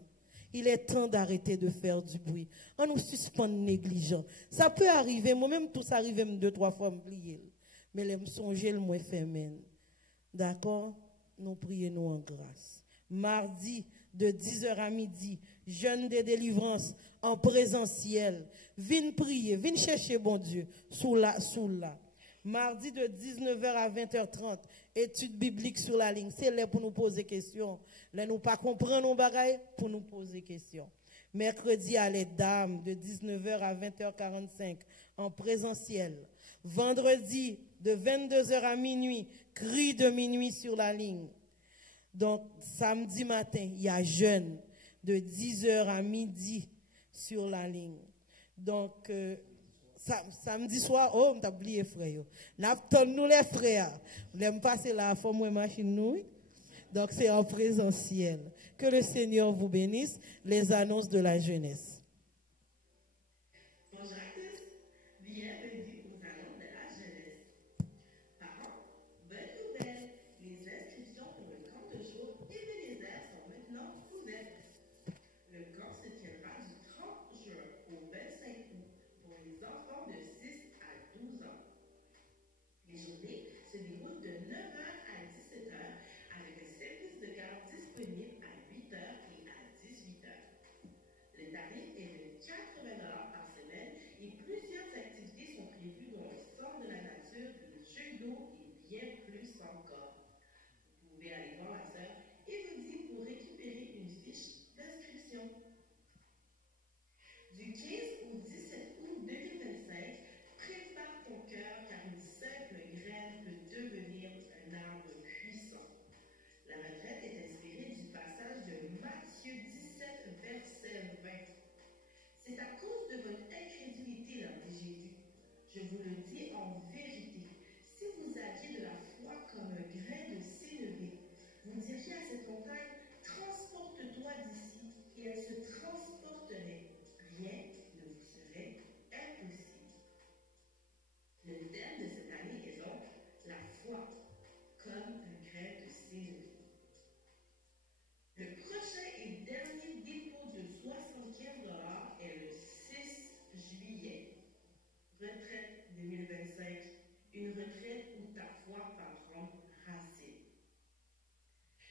Il est temps d'arrêter de faire du bruit. On nous suspend négligent. Ça peut arriver, moi-même tout ça arrive 2-3 fois, m'oublier. Mais les me songer le moins fait même. D'accord? Nous prions en grâce. Mardi, de 10h à midi, jeûne de délivrance en présentiel. Viens prier, viens chercher bon Dieu, sous là. Mardi de 19h à 20h30, étude biblique sur la ligne. C'est là pour nous poser questions. Là, nous pas comprendre nos bagailles pour nous poser questions. Mercredi à les dames de 19h à 20h45 en présentiel. Vendredi de 22h à minuit, cri de minuit sur la ligne. Donc, samedi matin, il y a jeûne de 10h à midi sur la ligne. Donc, samedi soir, oh, on a oublié frère. Nous les frères. Nous passer la forme machine nous. Donc c'est en présentiel. Que le Seigneur vous bénisse. Les annonces de la jeunesse. Bonjour à tous, bienvenue aux annonces de la jeunesse. Parents, bonne nouvelle, les inscriptions pour le camp de jour Ebenezer sont maintenant ouvertes. Le camp se tiendra du 30 juin au 25 août pour les enfants de 6 à 12 ans. Les journées se déroulent de 9h à 17h avec un service de garde disponible à 8h et à 18h. Le tarif est de 80$ par semaine et plusieurs activités sont prévues dans le centre de la nature, le jeu d'eau et bien plus encore. Vous pouvez aller voir la sœur Élodie pour récupérer une fiche d'inscription. Du 15 au 17 août 2025, prépare ton cœur car une simple graine peut devenir un arbre puissant. La retraite est inspirée du passage de Matthieu 17, verset 20. C'est à cause de votre incrédulité, leur dit Jésus. Je vous le dis en vérité, si vous aviez de la foi comme un grain de sénévé, vous diriez à cette montagne, transporte-toi d'ici, et elle se transporterait. Rien ne vous serait impossible. Le thème de cette année est donc la foi, comme un grain de sénévé. Le prochain et dernier dépôt de 75$ est le 6 juillet. Retraite 2025, une retraite où ta foi va prendre racine.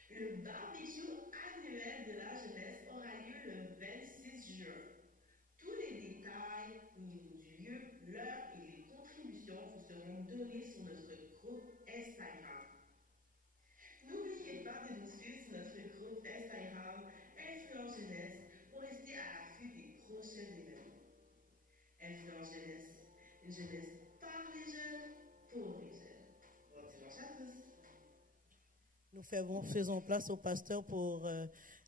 Le barbecue annuel de la jeunesse aura lieu le 26 juin. Tous les détails au niveau du lieu, l'heure et les contributions vous seront donnés sur notre groupe Instagram. N'oubliez pas de nous suivre sur notre groupe Instagram Influence Jeunesse pour rester à l'affût des prochains événements. Influence Jeunesse, une jeunesse par les jeunes, pour les jeunes. Bon dimanche à tous. Nous faisons place au pasteur pour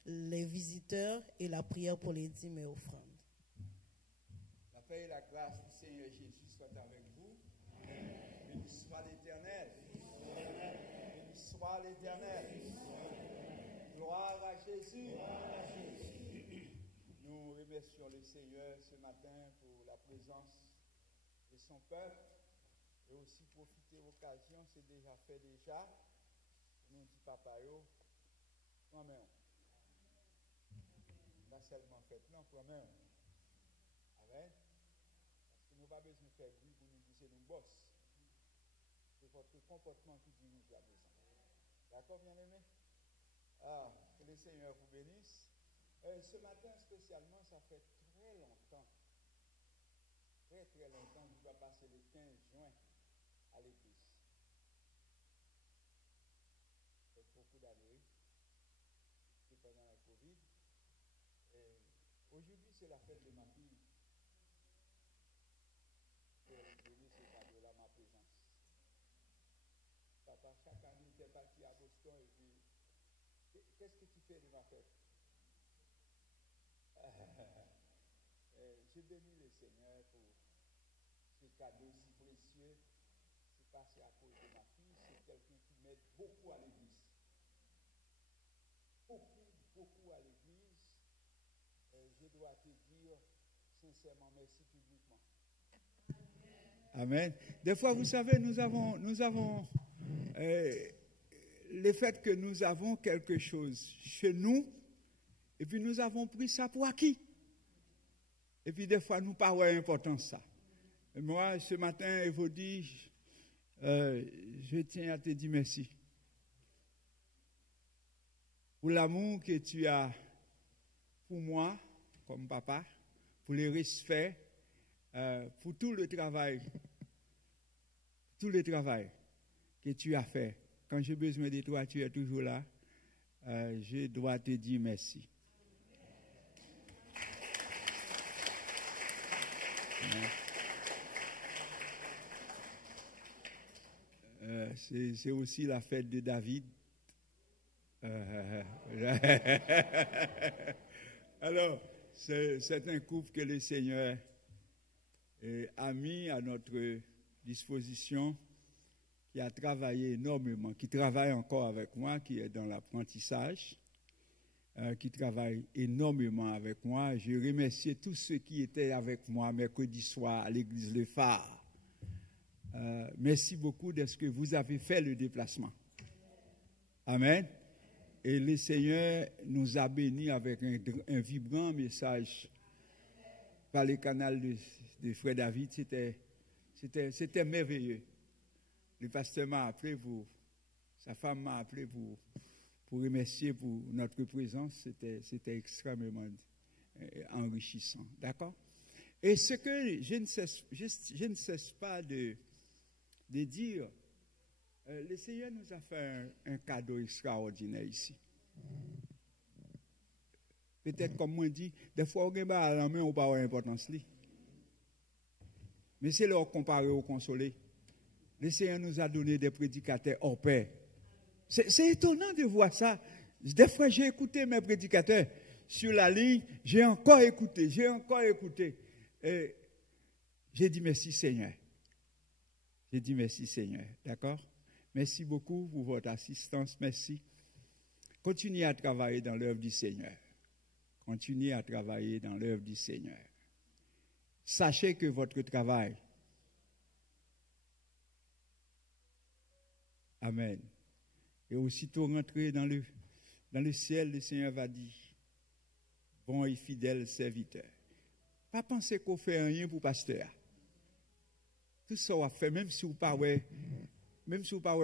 les visiteurs et la prière pour les dîmes et offrandes. La paix et la grâce du Seigneur Jésus soient avec vous. Béni soit l'Éternel. Béni soit l'Éternel. Gloire à Jésus. Nous remercions le Seigneur ce matin pour la présence de son peuple et aussi profiter de l'occasion, c'est déjà fait déjà. Nous dit papa yo, prends-moi. Pas seulement fait, non, prends-moi. Amen. Parce que nous n'avons pas besoin de faire bruit pour nous dire que nous boss. C'est votre comportement qui dirige la maison. D'accord, bien-aimé? Ah, que le Seigneur vous bénisse. Ce matin, spécialement, ça fait très longtemps. Très longtemps, je dois passer le 15 juin à l'église. Ça fait beaucoup d'années. C'était pendant la Covid. Aujourd'hui, c'est la fête de ma fille. Je vais vous donner ce cadeau-là, ma présence. Papa, chaque année, il était parti à Boston et puis, qu'est-ce que tu fais de ma fête? Je bénis le Seigneur pour ce cadeau si précieux. C'est passé à cause de ma fille. C'est quelqu'un qui m'aide beaucoup à l'église. Beaucoup à l'église. Je dois te dire sincèrement merci publiquement. Amen. Des fois, vous savez, nous avons le fait que nous avons quelque chose chez nous, et puis nous avons pris ça pour acquis. Et puis des fois, nous pas important ça. Et moi, ce matin, je vous dis, je tiens à te dire merci. Pour l'amour que tu as pour moi, comme papa, pour le respect, pour tout le travail que tu as fait. Quand j'ai besoin de toi, tu es toujours là. Je dois te dire merci. C'est aussi la fête de David. Alors, c'est un couple que le Seigneur a mis à notre disposition, qui a travaillé énormément, qui travaille encore avec moi, qui est dans l'apprentissage. qui travaillent énormément avec moi. Je remercie tous ceux qui étaient avec moi mercredi soir à l'église Le Phare. Merci beaucoup de ce que vous avez fait le déplacement. Amen. Et le Seigneur nous a bénis avec un vibrant message par le canal de Frère David. C'était merveilleux. Le pasteur m'a appelé sa femme m'a appelé pour remercier pour notre présence. C'était extrêmement enrichissant. D'accord? Et ce que je ne cesse pas de dire, le Seigneur nous a fait un cadeau extraordinaire ici. Peut-être comme moi dit, des fois on a à la main, on n'a pas d'importance. Mais c'est leur comparer au consolé. Le Seigneur nous a donné des prédicateurs hors pair. C'est étonnant de voir ça. Des fois j'ai écouté mes prédicateurs sur la ligne, j'ai encore écouté. Et j'ai dit merci Seigneur. D'accord? Merci beaucoup pour votre assistance. Merci. Continuez à travailler dans l'œuvre du Seigneur. Sachez que votre travail, amen, et aussitôt rentrer dans le ciel, le Seigneur va dire, bon et fidèle serviteur. Pas penser qu'on fait rien pour pasteur. Tout ça on fait, même si vous ne parlez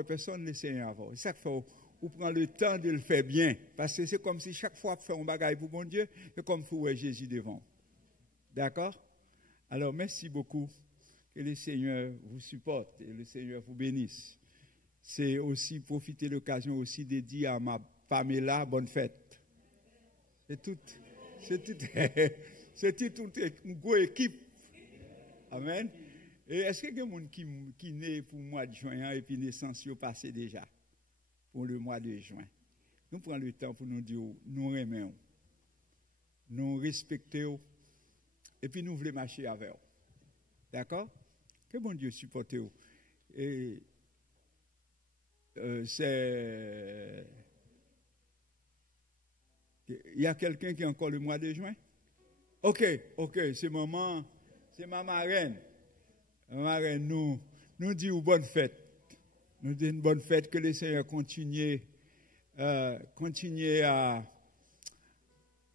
personne, le Seigneur va. C'est ça qu'il faut. Vous prenez le temps de le faire bien. Parce que c'est comme si chaque fois que vous faites un bagage pour mon Dieu, c'est comme si vous voyez Jésus devant. D'accord? Alors, merci beaucoup. Que le Seigneur vous supporte et le Seigneur vous bénisse. C'est aussi profiter de l'occasion aussi de dire à ma Pamela, bonne fête. C'est toute une grosse équipe. Amen. Et est-ce qu'il y a des gens qui naissent pour le mois de juin et puis naissance est passé déjà pour le mois de juin? Nous prenons le temps pour nous dire, nous aimons, nous respectons et puis nous voulons marcher avec eux. D'accord? Que bon Dieu supporte vous. Et c'est... Il y a quelqu'un qui est encore le mois de juin? Ok, c'est ma marraine. Marraine, nous disons bonne fête. Nous disons une bonne fête, que le Seigneur continue à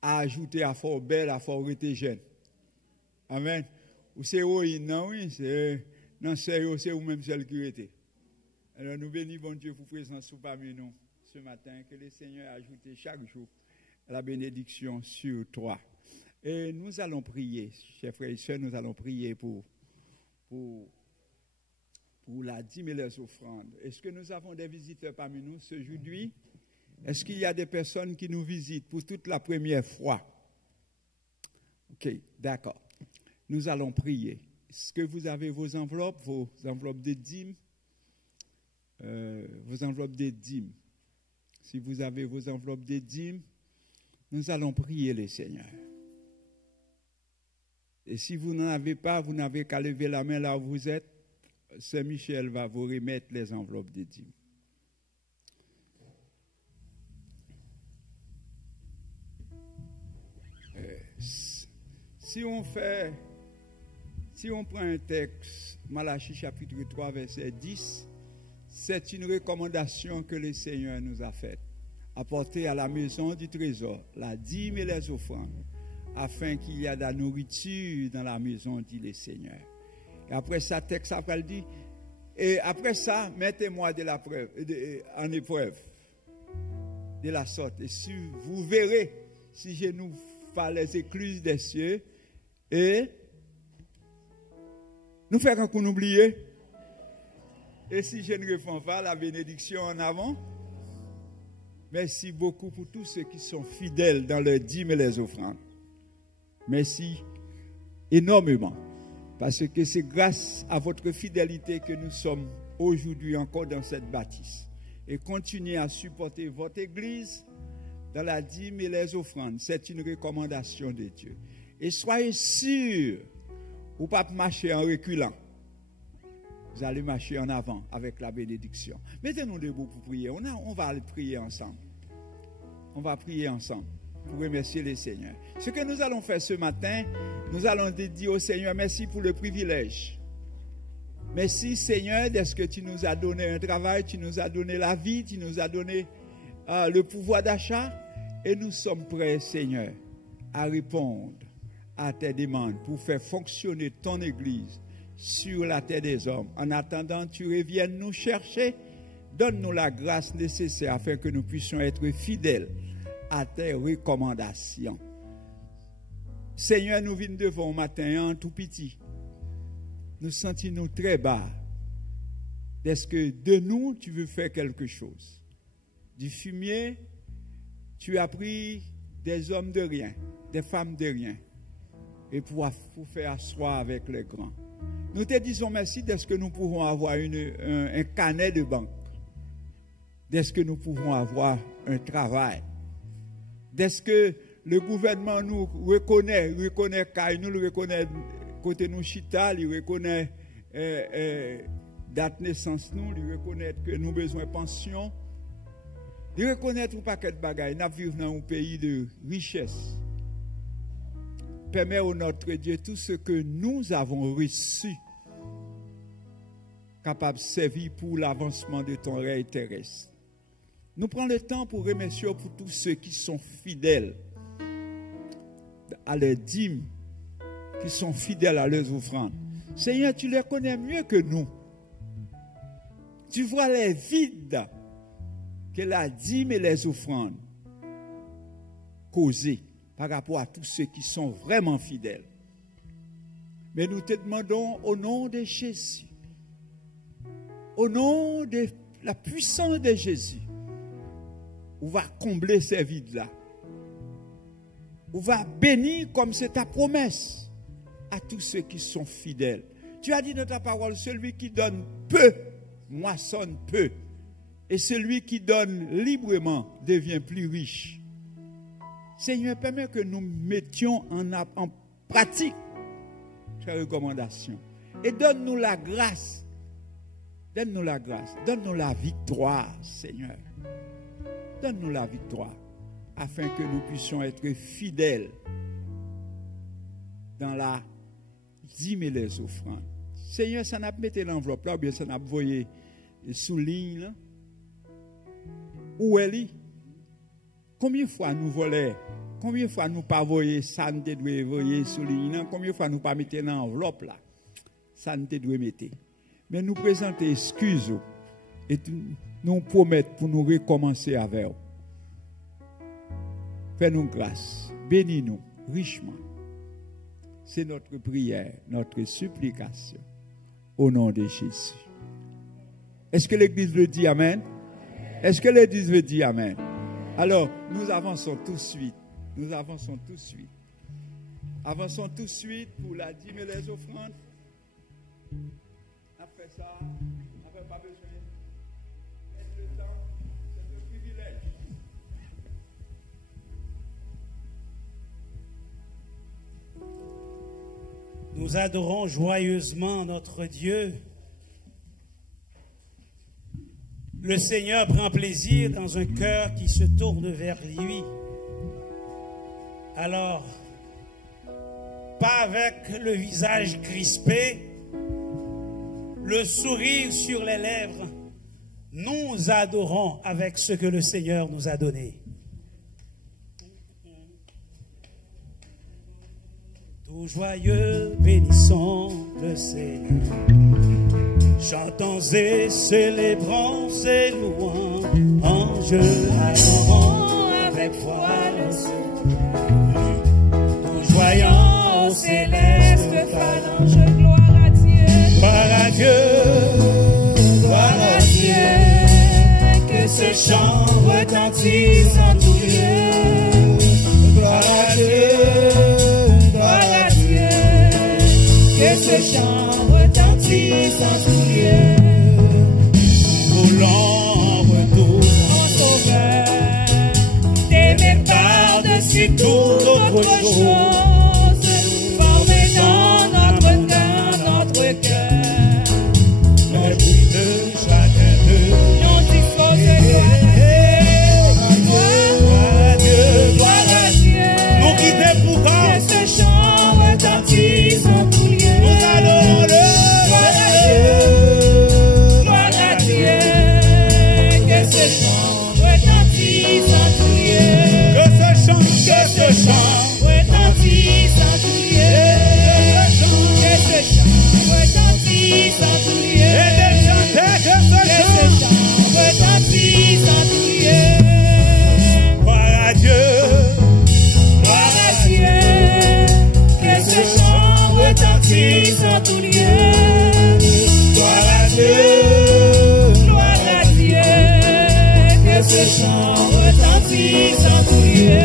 ajouter à fort belle, à fort rester jeune. Amen. Ou c'est oui, non, oui, c'est vous-même celle qui était. Alors nous bénissons bon Dieu pour présence parmi nous ce matin, que le Seigneur a ajouté chaque jour la bénédiction sur toi. Et nous allons prier, chers frères et sœurs, nous allons prier pour la dîme et les offrandes. Est-ce que nous avons des visiteurs parmi nous aujourd'hui? Est-ce qu'il y a des personnes qui nous visitent pour toute la première fois? Ok, d'accord. Nous allons prier. Est-ce que vous avez vos enveloppes de dîmes? Vos enveloppes de dîmes. Si vous avez vos enveloppes de dîmes, nous allons prier le Seigneur. Et si vous n'en avez pas, vous n'avez qu'à lever la main là où vous êtes. Saint-Michel va vous remettre les enveloppes de dîmes. Si on prend un texte, Malachie chapitre 3, verset 10, c'est une recommandation que le Seigneur nous a faite. Apporter à la maison du trésor la dîme et les offrandes, afin qu'il y ait de la nourriture dans la maison, dit le Seigneur. Et après ça, texte après dit, et après ça, mettez-moi en épreuve, de la sorte. Et si vous verrez, si je nous fais les écluses des cieux, et nous faisons qu'on oublie. Et si je ne réponds pas, la bénédiction en avant. Merci beaucoup pour tous ceux qui sont fidèles dans leurs dîmes et les offrandes. Merci énormément. Parce que c'est grâce à votre fidélité que nous sommes aujourd'hui encore dans cette bâtisse. Et continuez à supporter votre église dans la dîme et les offrandes. C'est une recommandation de Dieu. Et soyez sûrs, vous ne pouvez pas marcher en reculant. Vous allez marcher en avant avec la bénédiction. Mettez-nous debout pour prier. On va aller prier ensemble. On va prier ensemble. pour remercier le Seigneur. Ce que nous allons faire ce matin, nous allons dire au Seigneur merci pour le privilège. Merci Seigneur parce que tu nous as donné un travail, tu nous as donné la vie, tu nous as donné le pouvoir d'achat et nous sommes prêts Seigneur à répondre à tes demandes pour faire fonctionner ton église sur la terre des hommes. En attendant, tu reviennes nous chercher. Donne-nous la grâce nécessaire afin que nous puissions être fidèles à tes recommandations. Seigneur, nous venons devant au matin en tout petit. Nous sentons-nous très bas. Est-ce que de nous, tu veux faire quelque chose? Du fumier, tu as pris des hommes de rien, des femmes de rien, et pour faire asseoir avec les grands. Nous te disons merci d'est-ce que nous pouvons avoir un carnet de banque. D'est-ce que nous pouvons avoir un travail. D'est-ce que le gouvernement nous reconnaît car nous le reconnaît côté nous chita, il reconnaît date naissance nous, il reconnaît que nous avons besoin de pension, il reconnaît tout paquet de bagages. Nous vivons dans un pays de richesse. Permets au notre Dieu tout ce que nous avons reçu capable de servir pour l'avancement de ton règne terrestre. Nous prenons le temps pour remercier pour tous ceux qui sont fidèles à leurs dîmes, qui sont fidèles à leurs offrandes. Seigneur, tu les connais mieux que nous. Tu vois les vides que la dîme et les offrandes causent par rapport à tous ceux qui sont vraiment fidèles. Mais nous te demandons au nom de Jésus, au nom de la puissance de Jésus, on va combler ces vides-là. On va bénir comme c'est ta promesse à tous ceux qui sont fidèles. Tu as dit dans ta parole, celui qui donne peu, moissonne peu. Et celui qui donne librement devient plus riche. Seigneur, permets que nous mettions en pratique ces recommandations. Et donne-nous la grâce. Donne-nous la grâce. Donne-nous la victoire, Seigneur. Donne-nous la victoire afin que nous puissions être fidèles dans la dîme et les offrandes. Seigneur, ça n'a pas mis l'enveloppe là, ou bien ça n'a pas voyé sous ligne là. Où elle est? Combien de fois nous volons? Combien de fois nous pas voyé ça ne te doit voyer sous ligne là? Combien de fois nous pas mettre dans l'enveloppe là? Ça ne te doit mettre. Mais nous présenter excuses et nous promettre pour nous recommencer avec vous. Fais-nous grâce, bénis-nous richement. C'est notre prière, notre supplication au nom de Jésus. Est-ce que l'Église le dit Amen? Est-ce que l'Église le dit Amen? Alors, nous avançons tout de suite. Nous avançons tout de suite. Avançons tout de suite pour la dîme et les offrandes. Après ça, on n'a pas besoin de mettre le temps. C'est un privilège. Nous adorons joyeusement notre Dieu. Le Seigneur prend plaisir dans un cœur qui se tourne vers lui. Alors, pas avec le visage crispé, le sourire sur les lèvres, nous adorons avec ce que le Seigneur nous a donné. Tout joyeux, bénissons le Seigneur. Chantons et célébrons et louons, anges adorons avec foi le Seigneur. Nous joyons au céleste phalange, gloire à Dieu. Gloire à Dieu, gloire à Dieu, que ce chant retentisse en tout lieu. Gloire à Dieu, gloire à Dieu, que ce chant retentisse en tout lieu. Voulons retour en sauveur, t'aimer par-dessus toute autre chose, former dans notre cœur, le bruit de chacun de nous disposer. Gloire à Dieu, gloire à Dieu. ce chant retentisse en tout lieu. Que ce chant retentisse en tout lieu. Que ce chant retentisse en tout lieu. et de chanter que ce chant. Retentisse en tout lieu. Gloire à Dieu. Gloire à Dieu. Que ce chant retentisse en tout lieu. Gloire à Dieu. Gloire à Dieu. Que ce chant retentisse en tout lieu.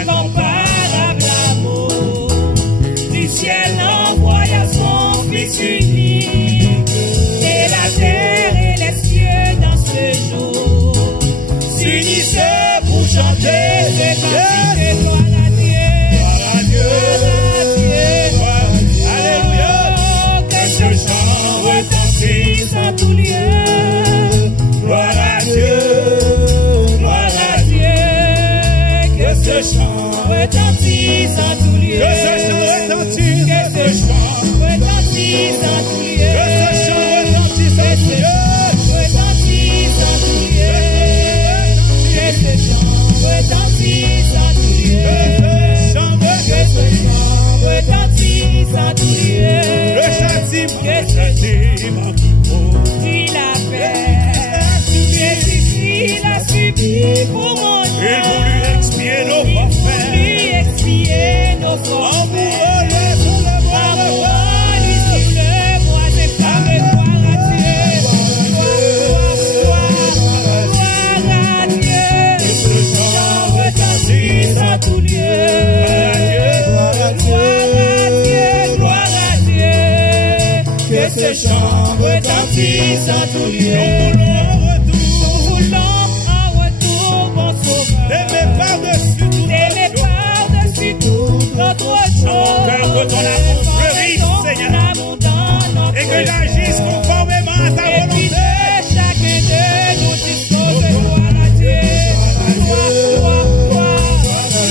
Incomparable amour du ciel envoya son Fils unique, et la terre et les cieux dans ce jour s'unissent pour chanter ce cantique de gloire à Dieu. Gloire à Dieu. Gloire à Dieu. Alléluia. Oh, que ce chant retentisse en tout lieu. Gloire à Dieu. Gloire à Dieu. Que ce chant retentisse en tout lieu. Que ce chant retentisse. Que ce chant retentisse en tout lieu. Que ce chant retentisse en tout lieu. Retentisse en tout lieu. Que ce chant retentisse en tout lieu. Que ce chant retentisse en tout lieu. Le châtiment, Que le châtiment qui faut. dit la paix. Jésus-Christ l'a subi pour mon Il nom. voulut expier nos forfaits. Lui expier nos En forfaits. mourant sur le bois de bois. Ce chant retentisse en tout lieu. Nous voulons En retour, bon sauveur. t'aimer par-dessus tout T'aimer par-dessus tout notre chose. Mon cœur que ton amour fleurisse, Seigneur. Et que j'agisse conformément à ta Et puis volonté. de chacun de nous dispose gloire à Dieu.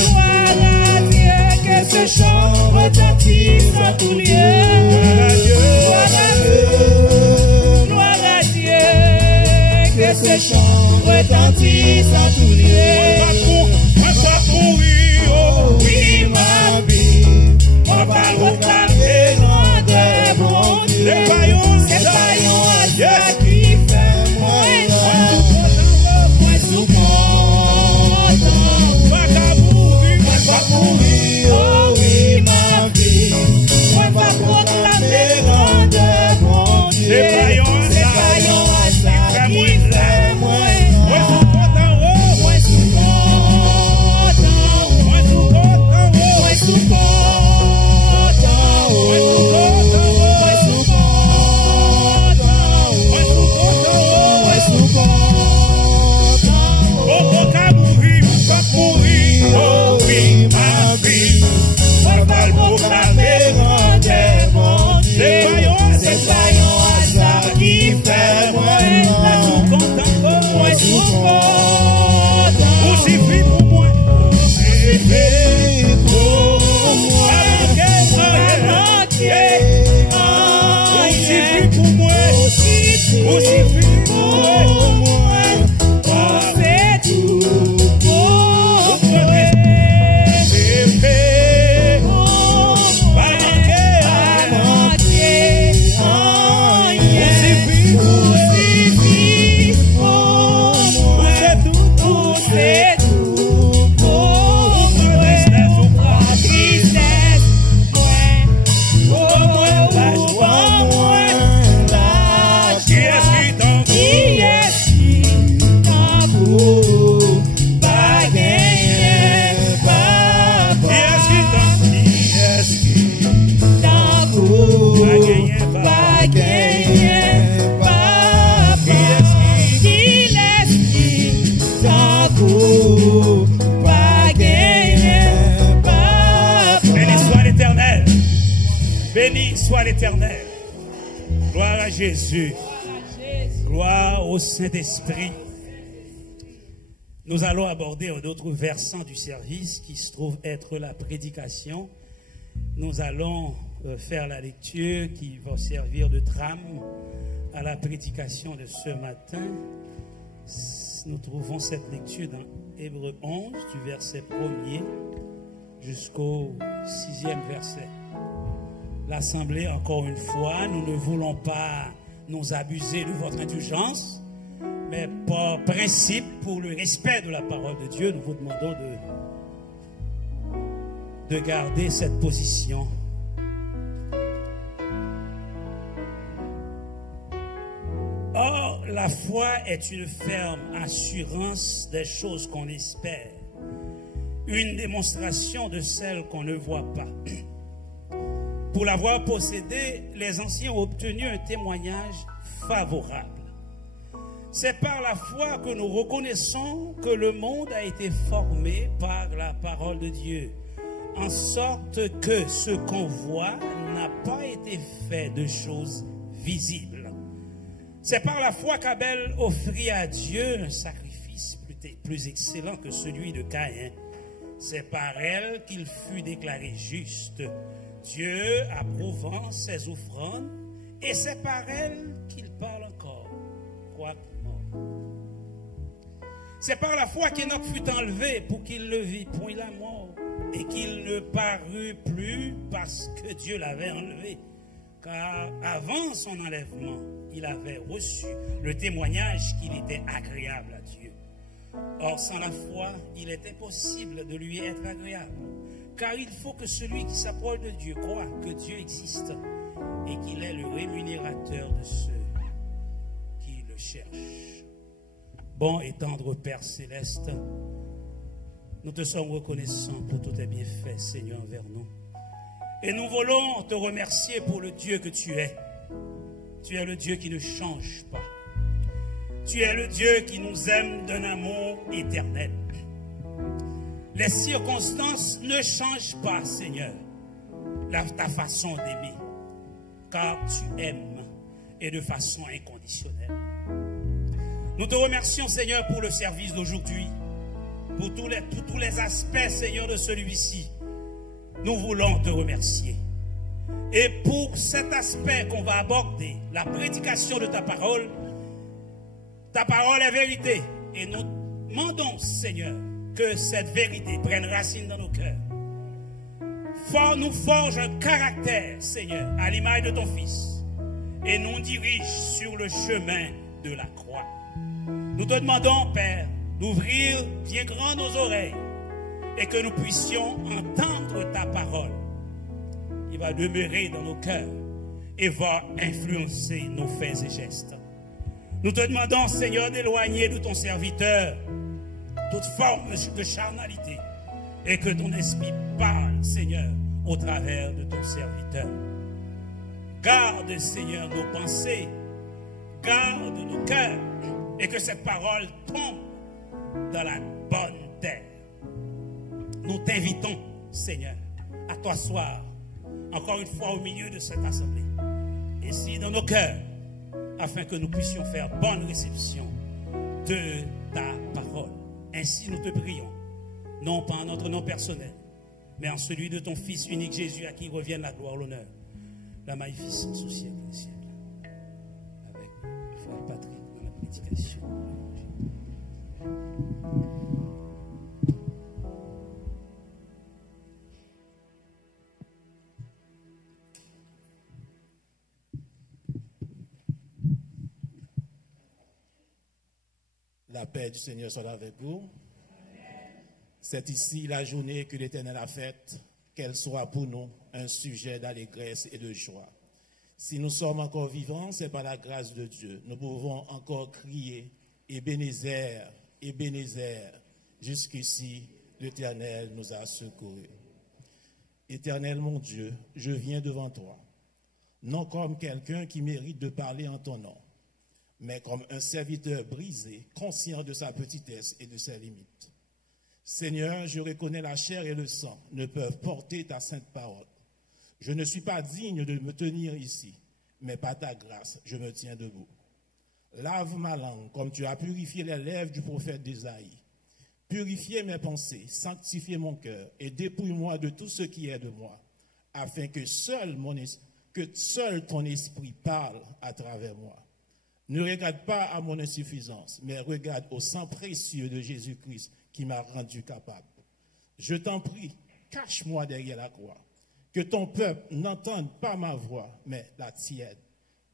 Gloire à Dieu. Que ce chant retentisse en tout lieu. Gloire à Dieu. Que ce chant retentisse en tout lieu. Moi, pas pourri, oh oui, ma vie. On va proclamer grandeur, mon Dieu. Les paillons, C'est paillons à yes. ça qui fait moins sous content. Pas qu'à mourir, Moi pas pourrir, oh oui ma vie. Moi pas proclamer grandeur, mon Dieu. Les paillons à C'est ça paillons à ça qui qui fait fait moi moins sous content, oh. moins sous content. Moi sous content, oh. Moins sous content. Moi sous content, oh. Moins sous content. Moi sous content, oh. Moins sous content. Oh, pas qu'à mourir, pas mourir, oh oui, ma vie. Moi pas proclamer grandeur, mon Dieu. Les paillons à C'est paillons à ça qui fait moins sous content, oh. moins sous content. Ou suffit pour moi. Suffit pour moi. Arrêtez, Arrêtez. Ou suffit pour moi. Ou suffit pour moi. C'est tout pour moi. Béni soit l'Éternel. Gloire à Jésus. Gloire au Saint-Esprit. Nous allons aborder un autre versant du service qui se trouve être la prédication. Nous allons faire la lecture qui va servir de trame à la prédication de ce matin, nous trouvons cette lecture dans Hébreux 11, du verset 1er jusqu'au 6e verset. L'Assemblée, encore une fois, nous ne voulons pas nous abuser de votre indulgence, mais par principe, pour le respect de la parole de Dieu, nous vous demandons de garder cette position. Or, la foi est une ferme assurance des choses qu'on espère, une démonstration de celles qu'on ne voit pas. Pour l'avoir possédée, les anciens ont obtenu un témoignage favorable. C'est par la foi que nous reconnaissons que le monde a été formé par la parole de Dieu, en sorte que ce qu'on voit n'a pas été fait de choses visibles. C'est par la foi qu'Abel offrit à Dieu un sacrifice plus excellent que celui de Caïn. C'est par elle qu'il fut déclaré juste, Dieu approuvant ses offrandes, et c'est par elle qu'il parle encore, quoique mort. C'est par la foi qu'Enoch fut enlevé pour qu'il ne vit point la mort, et qu'il ne parut plus parce que Dieu l'avait enlevé. Car avant son enlèvement, il avait reçu le témoignage qu'il était agréable à Dieu. Or, sans la foi, il est impossible de lui être agréable. Car il faut que celui qui s'approche de Dieu croit que Dieu existe et qu'il est le rémunérateur de ceux qui le cherchent. Bon et tendre Père céleste, nous te sommes reconnaissants pour tous tes bienfaits, Seigneur, envers nous. Et nous voulons te remercier pour le Dieu que tu es. Tu es le Dieu qui ne change pas. Tu es le Dieu qui nous aime d'un amour éternel. Les circonstances ne changent pas, Seigneur, ta façon d'aimer, car tu aimes et de façon inconditionnelle. Nous te remercions, Seigneur, pour le service d'aujourd'hui, pour tous les aspects, Seigneur, de celui-ci. Nous voulons te remercier. Et pour cet aspect qu'on va aborder, la prédication de ta parole est vérité. Et nous demandons, Seigneur, que cette vérité prenne racine dans nos cœurs. Nous forge un caractère, Seigneur, à l'image de ton Fils, et nous dirige sur le chemin de la croix. Nous te demandons, Père, d'ouvrir bien grand nos oreilles et que nous puissions entendre ta parole qui va demeurer dans nos cœurs et va influencer nos faits et gestes. Nous te demandons, Seigneur, d'éloigner de ton serviteur toute forme de charnalité et que ton esprit parle, Seigneur, au travers de ton serviteur. Garde, Seigneur, nos pensées, garde nos cœurs et que cette parole tombe dans la bonne terre. Nous t'invitons, Seigneur, à t'asseoir encore une fois au milieu de cette assemblée, ici dans nos cœurs, afin que nous puissions faire bonne réception de ta parole. Ainsi nous te prions, non pas en notre nom personnel, mais en celui de ton Fils unique Jésus, à qui reviennent la gloire, l'honneur, la magnificence au siècle des siècles. Avec frère Patrick dans la prédication. La paix du Seigneur soit avec vous. C'est ici la journée que l'Éternel a faite, qu'elle soit pour nous un sujet d'allégresse et de joie. Si nous sommes encore vivants, c'est par la grâce de Dieu. Nous pouvons encore crier « Ebenezer, Ebenezer ». Jusqu'ici, l'Éternel nous a secourus. Éternel mon Dieu, je viens devant toi, non comme quelqu'un qui mérite de parler en ton nom, mais comme un serviteur brisé, conscient de sa petitesse et de ses limites. Seigneur, je reconnais la chair et le sang ne peuvent porter ta sainte parole. Je ne suis pas digne de me tenir ici, mais par ta grâce, je me tiens debout. Lave ma langue comme tu as purifié les lèvres du prophète d'Ésaïe. Purifiez mes pensées, sanctifiez mon cœur et dépouille-moi de tout ce qui est de moi, afin que seul ton esprit parle à travers moi. Ne regarde pas à mon insuffisance, mais regarde au sang précieux de Jésus-Christ qui m'a rendu capable. Je t'en prie, cache-moi derrière la croix. Que ton peuple n'entende pas ma voix, mais la tienne.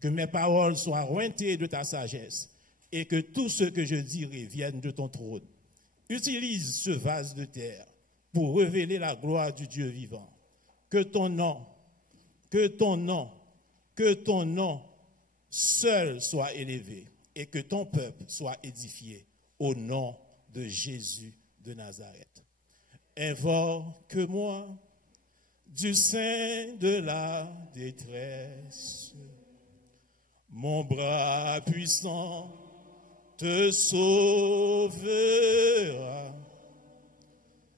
Que mes paroles soient rointées de ta sagesse et que tout ce que je dirai vienne de ton trône. Utilise ce vase de terre pour révéler la gloire du Dieu vivant. Que ton nom seul soit élevé et que ton peuple soit édifié au nom de Jésus de Nazareth. Invoque-moi du sein de la détresse. Mon bras puissant te sauvera.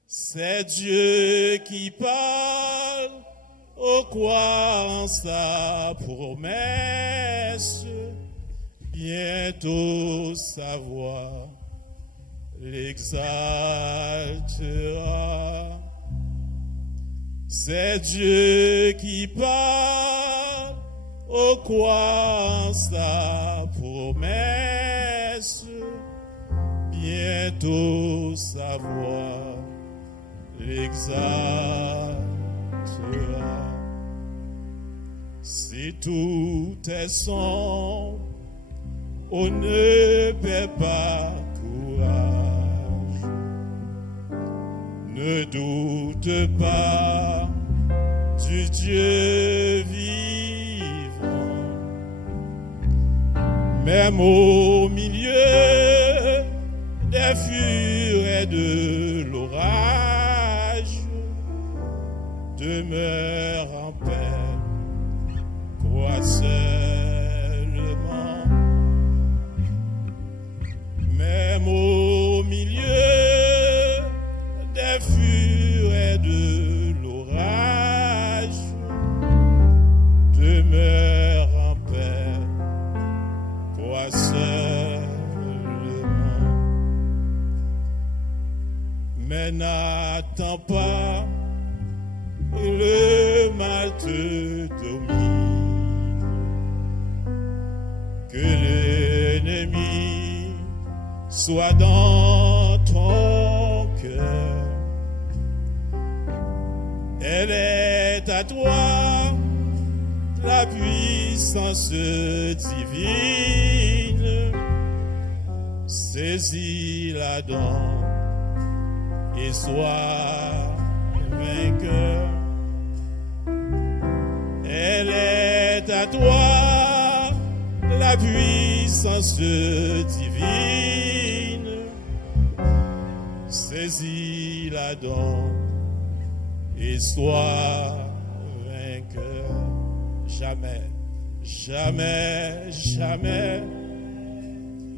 C'est Dieu qui parle, ô croire en sa promesse. Bientôt sa voix l'exaltera. C'est Dieu qui parle, ô croire en sa promesse. Bientôt sa voix l'exaltera. Si tout est sombre, on ne perd pas courage. Ne doute pas du Dieu vivant. Même au milieu des furets de l'orage, demeure en paix, crois seulement. Même au milieu des furets de l'orage, demeure en paix, crois seulement. Mais n'attends pas le mal te domine, que l'ennemi soit dans ton cœur. Elle est à toi, la puissance divine. Saisis-la donc et sois vainqueur. Elle est à toi, la puissance divine. Saisis-la donc et sois vainqueur. Jamais, jamais, jamais,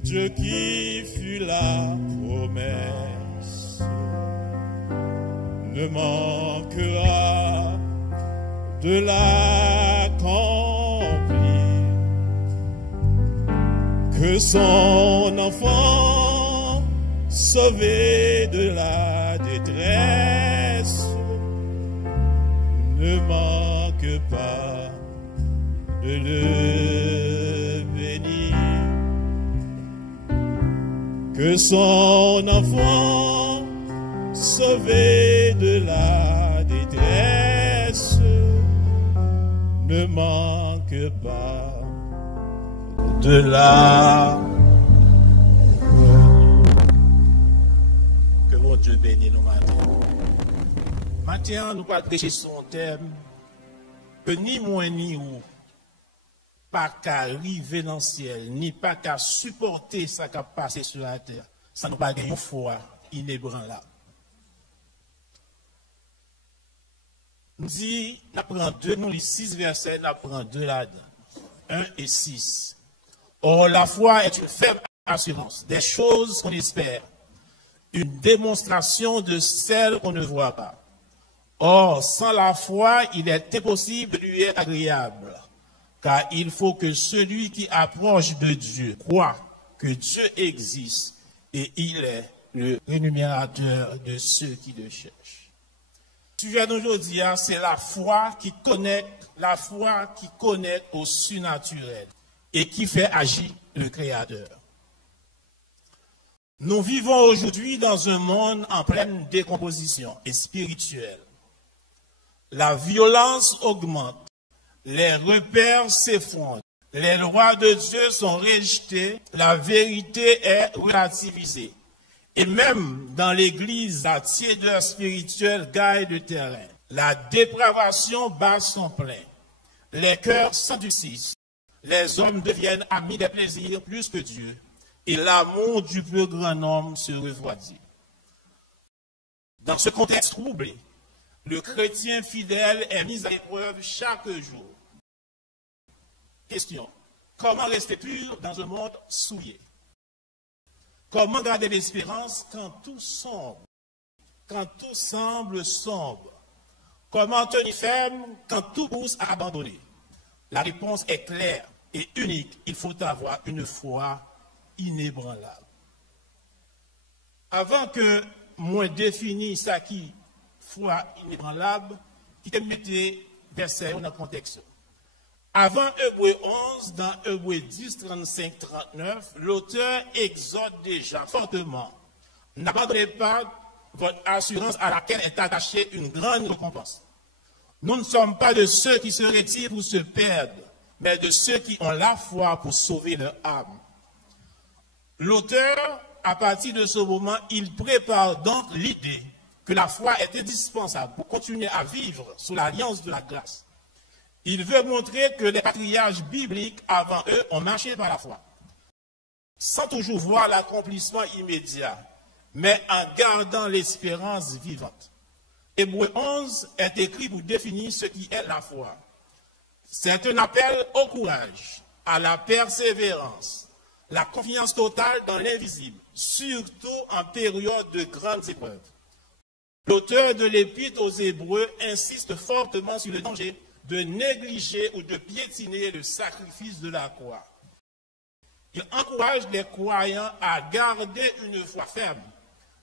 Dieu qui fut la promesse ne manquera de l'accomplir. Que son enfant sauvé de la détresse ne manque pas de le bénir. Que son enfant sauvé de la détresse ne manque pas de la. Que mon Dieu bénisse nous matin. Matin, nous pas prêcher son thème que ni moi ni vous pas qu'à arriver dans le ciel, ni pas qu'à supporter ça qui a passé sur la terre. Ça nous pas une foi inébranlable. Nous dit, nous prenons deux, nous les 6 versets, nous prenons deux là-dedans. 1 et 6. Or, la foi est une ferme assurance des choses qu'on espère, une démonstration de celles qu'on ne voit pas. Or, sans la foi, il est impossible de lui être agréable, car il faut que celui qui approche de Dieu croit que Dieu existe et il est le rémunérateur de ceux qui le cherchent. Le sujet d'aujourd'hui, c'est la foi qui connecte au surnaturel. et qui fait agir le Créateur. Nous vivons aujourd'hui dans un monde en pleine décomposition et spirituelle. La violence augmente, les repères s'effondrent, les lois de Dieu sont rejetées, la vérité est relativisée. Et même dans l'Église, la tiédeur spirituelle gagne le terrain. La dépravation bat son plein. Les cœurs s'endurcissent. Les hommes deviennent amis des plaisirs plus que Dieu. Et l'amour du plus grand nombre se refroidit. Dans ce contexte troublé, le chrétien fidèle est mis à l'épreuve chaque jour. Question. Comment rester pur dans un monde souillé? Comment garder l'espérance quand tout sombre, quand tout semble sombre? Comment tenir ferme quand tout pousse à abandonner? La réponse est claire et unique. Il faut avoir une foi inébranlable. Avant que moi définisse ça qui foi inébranlable, qui te mette verset dans le contexte. Avant Hébreux 11, dans Hébreux 10, 35, 39, l'auteur exhorte déjà fortement: n'abandonnez pas votre assurance à laquelle est attachée une grande récompense. Nous ne sommes pas de ceux qui se retirent pour se perdre, mais de ceux qui ont la foi pour sauver leur âme. L'auteur, à partir de ce moment, il prépare donc l'idée que la foi est indispensable pour continuer à vivre sous l'alliance de la grâce. Il veut montrer que les patriarches bibliques avant eux ont marché par la foi, sans toujours voir l'accomplissement immédiat, mais en gardant l'espérance vivante. Hébreux 11 est écrit pour définir ce qui est la foi. C'est un appel au courage, à la persévérance, la confiance totale dans l'invisible, surtout en période de grandes épreuves. L'auteur de l'Épître aux Hébreux insiste fortement sur le danger de négliger ou de piétiner le sacrifice de la croix. Il encourage les croyants à garder une foi ferme,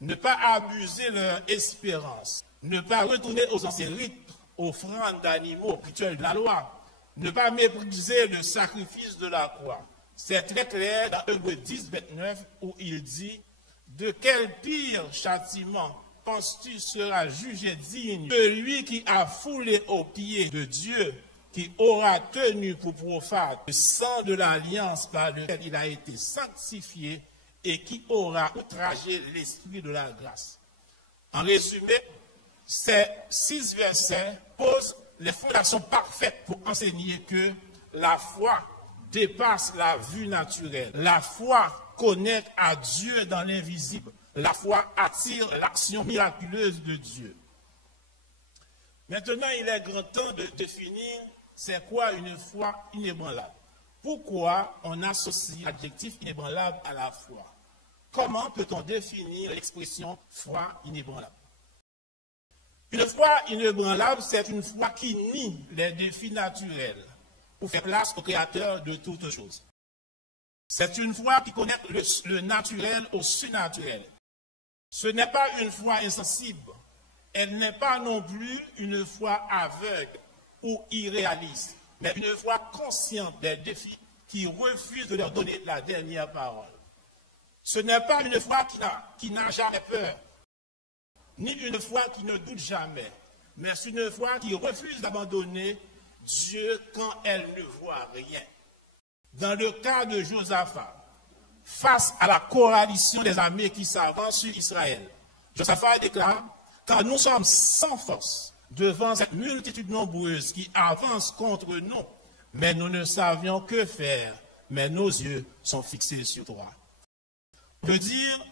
ne pas abuser leur espérance, ne pas retourner aux anciens rites, offrandes d'animaux, rituels de la loi, ne pas mépriser le sacrifice de la croix. C'est très clair dans Hébreux 10, 29, où il dit: de quel pire châtiment penses-tu sera jugé digne celui qui a foulé aux pieds de Dieu, qui aura tenu pour profane le sang de l'alliance par lequel il a été sanctifié et qui aura outragé l'esprit de la grâce. En résumé, ces 6 versets posent les fondations parfaites pour enseigner que la foi dépasse la vue naturelle. La foi connecte à Dieu dans l'invisible. La foi attire l'action miraculeuse de Dieu. Maintenant, il est grand temps de définir c'est quoi une foi inébranlable. Pourquoi on associe l'adjectif inébranlable à la foi? Comment peut-on définir l'expression foi inébranlable? Une foi inébranlable, c'est une foi qui nie les défis naturels pour faire place au Créateur de toutes choses. C'est une foi qui connecte le naturel au surnaturel. Ce n'est pas une foi insensible. Elle n'est pas non plus une foi aveugle ou irréaliste, mais une foi consciente des défis qui refuse de leur donner la dernière parole. Ce n'est pas une foi qui n'a jamais peur, ni une foi qui ne doute jamais, mais c'est une foi qui refuse d'abandonner Dieu quand elle ne voit rien. Dans le cas de Josaphat, face à la coalition des armées qui s'avancent sur Israël, Josaphat déclare: car nous sommes sans force devant cette multitude nombreuse qui avance contre nous, mais nous ne savions que faire, mais nos yeux sont fixés sur toi. On peut dire,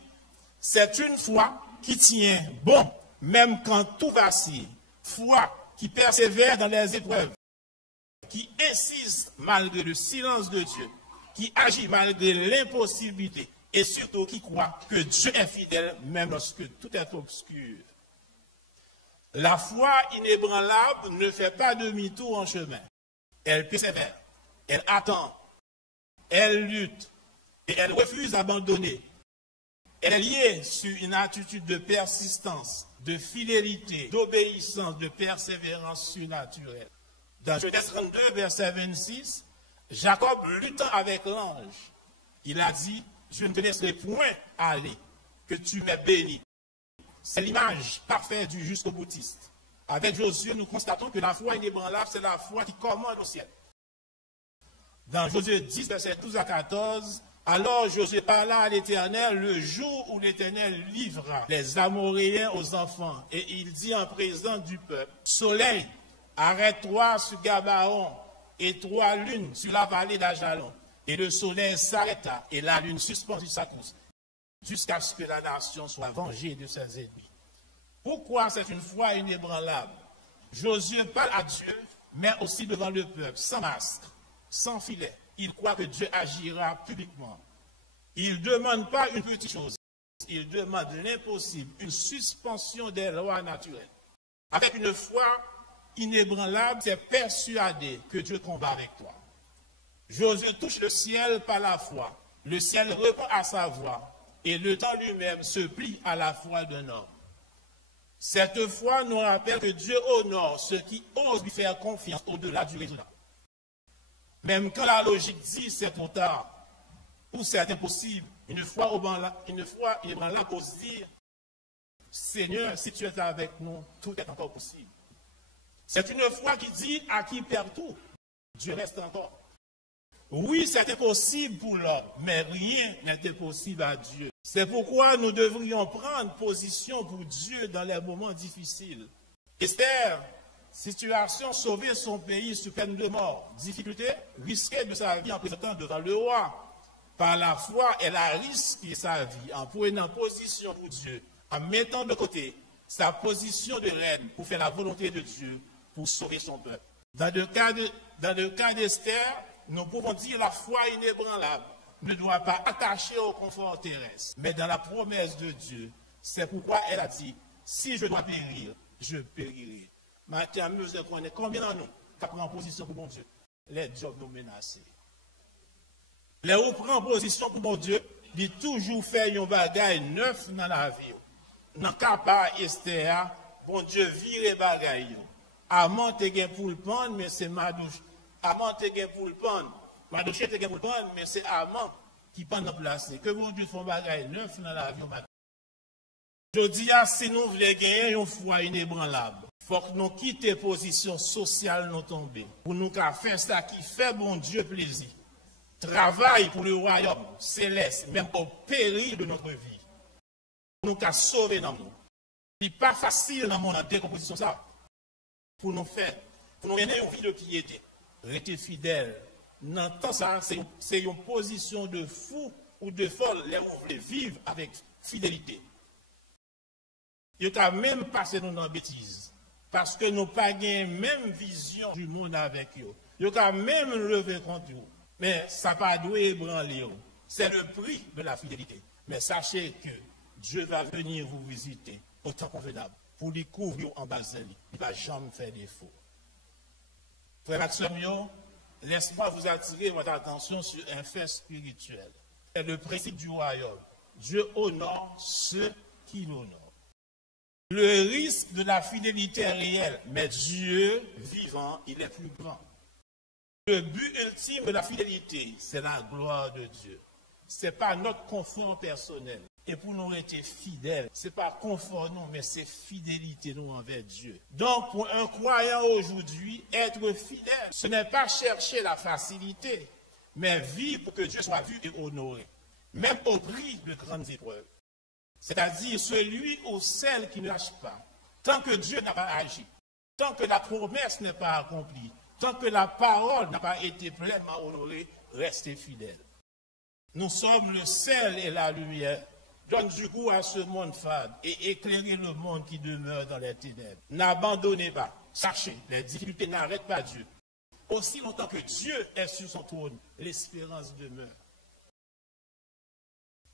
c'est une foi qui tient bon, même quand tout vacille, foi qui persévère dans les épreuves, qui insiste malgré le silence de Dieu, qui agit malgré l'impossibilité, et surtout qui croit que Dieu est fidèle même lorsque tout est obscur. La foi inébranlable ne fait pas demi-tour en chemin. Elle persévère, elle attend, elle lutte et elle refuse d'abandonner. Elle est liée sur une attitude de persistance, de fidélité, d'obéissance, de persévérance surnaturelle. Dans Genèse 32, verset 26, Jacob luttant avec l'ange, il a dit, je ne te laisserai point aller, que tu m'aies béni. C'est l'image parfaite du jusqu'au boutiste. Avec Josué, nous constatons que la foi inébranlable, c'est la foi qui commande au ciel. Dans Josué 10, versets 12 à 14, alors Josué parla à l'Éternel le jour où l'Éternel livra les Amoréens aux enfants. Et il dit en présence du peuple, soleil, arrête-toi sur Gabaon, et 3 lunes sur la vallée d'Ajalon. Et le soleil s'arrêta, et la lune suspendit sa course, jusqu'à ce que la nation soit vengée de ses ennemis. Pourquoi c'est une foi inébranlable? Josué parle à Dieu, mais aussi devant le peuple, sans masque, sans filet. Il croit que Dieu agira publiquement. Il ne demande pas une petite chose, il demande l'impossible, une suspension des lois naturelles. Avec une foi inébranlable, c'est persuadé que Dieu combat avec toi. Josué touche le ciel par la foi. Le ciel répond à sa voix, et le temps lui-même se plie à la foi d'un homme. Cette foi nous rappelle que Dieu honore ceux qui osent lui faire confiance au-delà du résultat. Même quand la logique dit c'est trop tard, ou c'est impossible, une foi inébranlable pour se dire, Seigneur, si tu es avec nous, tout est encore possible. C'est une foi qui dit à qui perd tout, Dieu reste encore. Oui, c'est impossible pour l'homme, mais rien n'est impossible à Dieu. C'est pourquoi nous devrions prendre position pour Dieu dans les moments difficiles. Esther, situation, sauver son pays sous peine de mort. Difficulté, risquer de sa vie en présentant devant le roi. Par la foi, elle a risqué sa vie en prenant position pour Dieu, en mettant de côté sa position de reine pour faire la volonté de Dieu, pour sauver son peuple. Dans le cas d'Esther, nous pouvons dire la foi inébranlable ne doit pas attacher au confort terrestre, mais dans la promesse de Dieu. C'est pourquoi elle a dit, si je dois périr, je périrai. Maintenant, nous connaissons combien d'entre nous qui prennent position pour mon Dieu? Les jobs nous menacent. Les où prennent position pour mon Dieu, ils toujours fait un bagage neuf dans la vie. Dans le cas de Esther, bon Dieu vire bagage. Amant te gen pour le prendre, mais c'est Madouche. Amant te gen pour le prendre. Madouche te gen pour le prendre, mais c'est Amant qui prend notre place. Que bon Dieu font bagage neuf dans la vie. Je dis, si nous voulons gagner une foi inébranlable, il faut que nous quittions position sociale nous tomber. Pour nous faire ça qui fait bon Dieu plaisir. Travail pour le royaume céleste, même au péril de notre vie. Pour nous sauver dans nous. Ce n'est pas facile dans mon décomposition ça. Pour nous faire, pour nous mener une vie de piété. Rester fidèle. Dans tout ça, c'est une position de fou ou de folle, là où vous voulez vivre avec fidélité. Il y a même passé dans la bêtise. Parce que nous n'avons pas la même vision du monde avec eux. Il y a même levé contre eux. Mais ça n'a pas dû ébranler. C'est le prix de la fidélité. Mais sachez que Dieu va venir vous visiter autant convenable pour les couvrir en bas de lui. Il ne va jamais faire défaut. Frère Maxime, laisse-moi vous attirer votre attention sur un fait spirituel. C'est le principe du royaume. Dieu honore ceux qui l'honorent. Le risque de la fidélité est réel, mais Dieu vivant, il est plus grand. Le but ultime de la fidélité, c'est la gloire de Dieu. Ce n'est pas notre confort personnel. Et pour nous être fidèles, ce n'est pas confort non, mais c'est fidélité nous envers Dieu. Donc pour un croyant aujourd'hui, être fidèle, ce n'est pas chercher la facilité, mais vivre pour que Dieu soit vu et honoré, même au prix de grandes épreuves. C'est-à-dire celui ou celle qui ne lâche pas, tant que Dieu n'a pas agi, tant que la promesse n'est pas accomplie, tant que la parole n'a pas été pleinement honorée, restez fidèles. Nous sommes le sel et la lumière. Donne du goût à ce monde fade et éclairez le monde qui demeure dans les ténèbres. N'abandonnez pas. Sachez, les difficultés n'arrêtent pas Dieu. Aussi longtemps que Dieu est sur son trône, l'espérance demeure.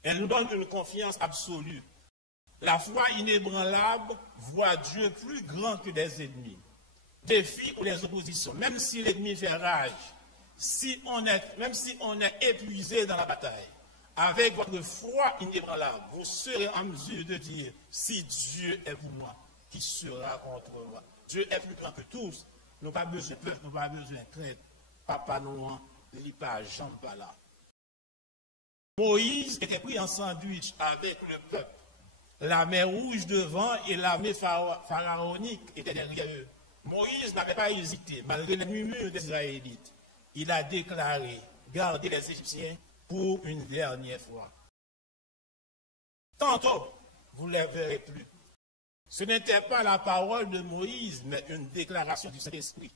Elle nous donne une confiance absolue. La foi inébranlable voit Dieu plus grand que les ennemis. Défis ou les oppositions, même si l'ennemi fait rage, même si on est épuisé dans la bataille, avec votre foi inébranlable, vous serez en mesure de dire, si Dieu est pour moi, qui sera contre moi? Dieu est plus grand que tous. Nous n'avons pas besoin de peur, nous n'avons pas besoin de crainte. Papa nous, il n'est pas jamais pas là. Moïse était pris en sandwich avec le peuple. La mer rouge devant et l'armée pharaonique était derrière eux. Moïse n'avait pas hésité, malgré les murmures des Israélites. Il a déclaré, gardez les Égyptiens pour une dernière fois. Tantôt, vous ne les verrez plus. Ce n'était pas la parole de Moïse, mais une déclaration du Saint-Esprit.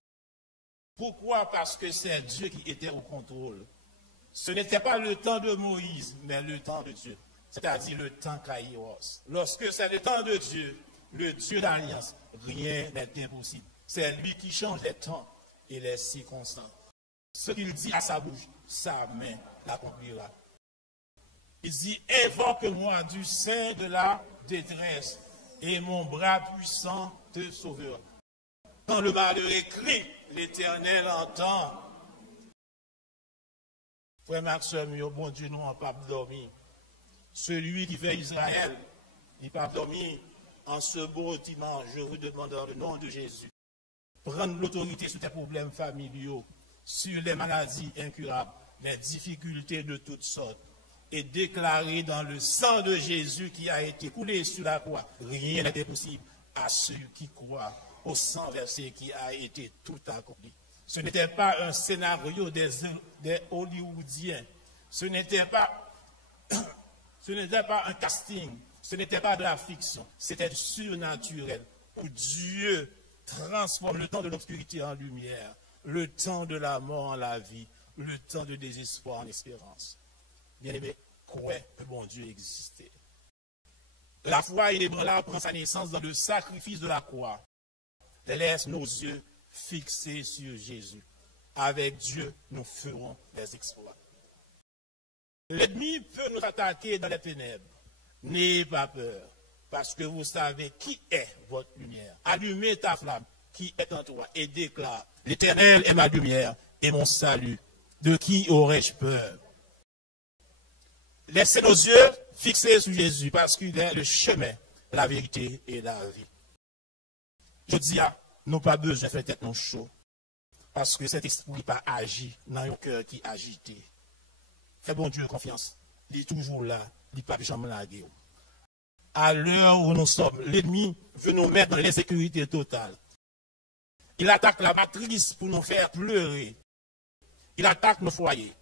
Pourquoi? Parce que c'est Dieu qui était au contrôle. Ce n'était pas le temps de Moïse, mais le temps de Dieu. C'est-à-dire le temps Kairos. Lorsque c'est le temps de Dieu, le Dieu d'alliance, rien n'est impossible. C'est lui qui change les temps et les circonstances. Ce qu'il dit à sa bouche, sa main l'accomplira. Il dit, invoque-moi du sein de la détresse et mon bras puissant te sauvera. Quand le malheur crie, l'Éternel entend. Frère Maxime, bon Dieu, nous n'avons pas dormi. Celui qui fait Israël, il n'a pas dormi. En ce beau dimanche, je vous demande dans le nom de Jésus, prendre l'autorité sur tes problèmes familiaux, sur les maladies incurables, les difficultés de toutes sortes, et déclarer dans le sang de Jésus qui a été coulé sur la croix, rien n'est impossible à ceux qui croient au sang versé qui a été tout accompli. Ce n'était pas un scénario des Hollywoodiens, ce n'était pas un casting, ce n'était pas de la fiction, c'était du surnaturel, où Dieu transforme le temps de l'obscurité en lumière, le temps de la mort en la vie, le temps de désespoir en espérance. Bien-aimé, croyez que bon Dieu existait. La foi inébranlable prend sa naissance dans le sacrifice de la croix. Laisse nos yeux fixés sur Jésus. Avec Dieu, nous ferons des exploits. L'ennemi peut nous attaquer dans les ténèbres. N'ayez pas peur, parce que vous savez qui est votre lumière. Allumez ta flamme qui est en toi et déclare, l'Éternel est ma lumière et mon salut. De qui aurais-je peur? Laissez nos yeux fixés sur Jésus, parce qu'il est le chemin, la vérité et la vie. Je dis, nous pas besoin de faire tête non chaud, parce que cet esprit pas agi dans un cœur qui est agité. Fais bon Dieu confiance. Il est toujours là, il n'est pas jamais largué. À l'heure où nous sommes, l'ennemi veut nous mettre dans l'insécurité totale. Il attaque la matrice pour nous faire pleurer. Il attaque nos foyers.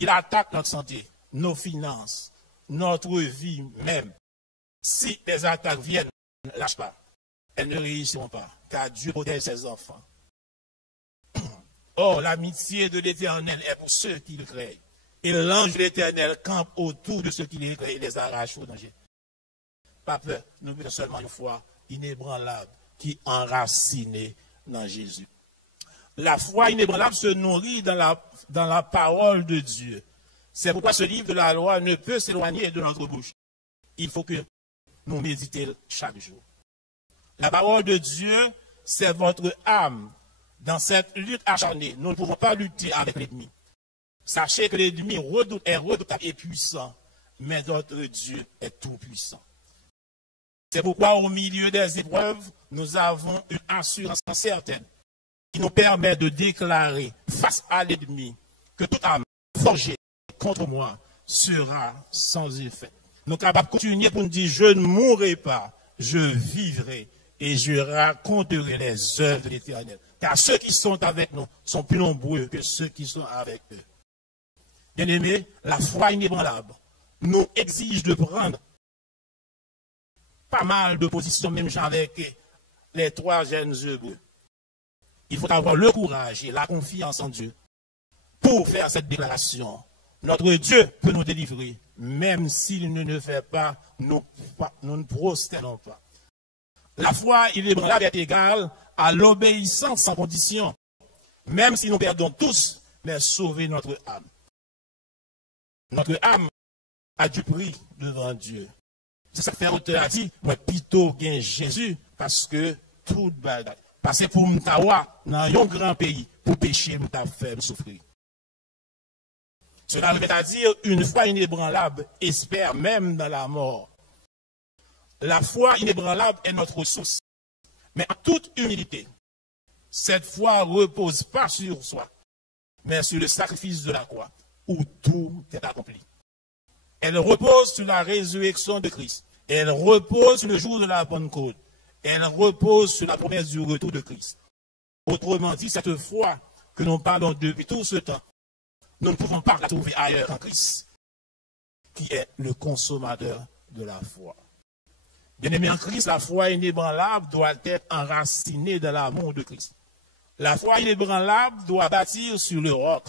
Il attaque notre santé, nos finances, notre vie même. Si les attaques viennent, ne lâche pas. Elles ne réussiront pas, car Dieu protège ses enfants. Or, l'amitié de l'Éternel est pour ceux qui le craignent. Et l'ange de l'Éternel campe autour de ceux qui les craignent et les arrache au danger. Pas peur, nous mettons seulement une foi inébranlable qui enracinée dans Jésus. La foi inébranlable se nourrit dans la parole de Dieu. C'est pourquoi ce livre de la loi ne peut s'éloigner de notre bouche. Il faut que nous méditions chaque jour. La parole de Dieu, c'est votre âme. Dans cette lutte acharnée, nous ne pouvons pas lutter avec l'ennemi. Sachez que l'ennemi est redoutable et puissant, mais notre Dieu est tout puissant. C'est pourquoi au milieu des épreuves, nous avons une assurance certaine qui nous permet de déclarer face à l'ennemi que toute âme forgée contre moi sera sans effet. Nous sommes capables de continuer pour nous dire, je ne mourrai pas, je vivrai et je raconterai les œuvres de l'Éternel. Car ceux qui sont avec nous sont plus nombreux que ceux qui sont avec eux. Bien-aimés, la foi inébranlable nous exige de prendre pas mal de positions, même avec les 3 jeunes Hébreux. Il faut avoir le courage et la confiance en Dieu pour faire cette déclaration. Notre Dieu peut nous délivrer, même s'il ne le fait pas, nous ne prosternons pas. La foi inébranlable est égale à l'obéissance sans condition, même si nous perdons tous, mais sauver notre âme. Notre âme a du prix devant Dieu. C'est ça que fait auteur a dit, moi plutôt gain Jésus, parce que tout bagage. Parce que pour m'tawa dans un grand pays, pour pécher, m'ta faire souffrir. Cela veut dire une foi inébranlable espère même dans la mort. La foi inébranlable est notre ressource. Mais en toute humilité, cette foi ne repose pas sur soi, mais sur le sacrifice de la croix, où tout est accompli. Elle repose sur la résurrection de Christ. Elle repose sur le jour de la Pentecôte. Elle repose sur la promesse du retour de Christ. Autrement dit, cette foi que nous parlons depuis tout ce temps, nous ne pouvons pas la trouver ailleurs qu'en Christ, qui est le consommateur de la foi. Bien-aimé en Christ, la foi inébranlable doit être enracinée dans l'amour de Christ. La foi inébranlable doit bâtir sur le roc,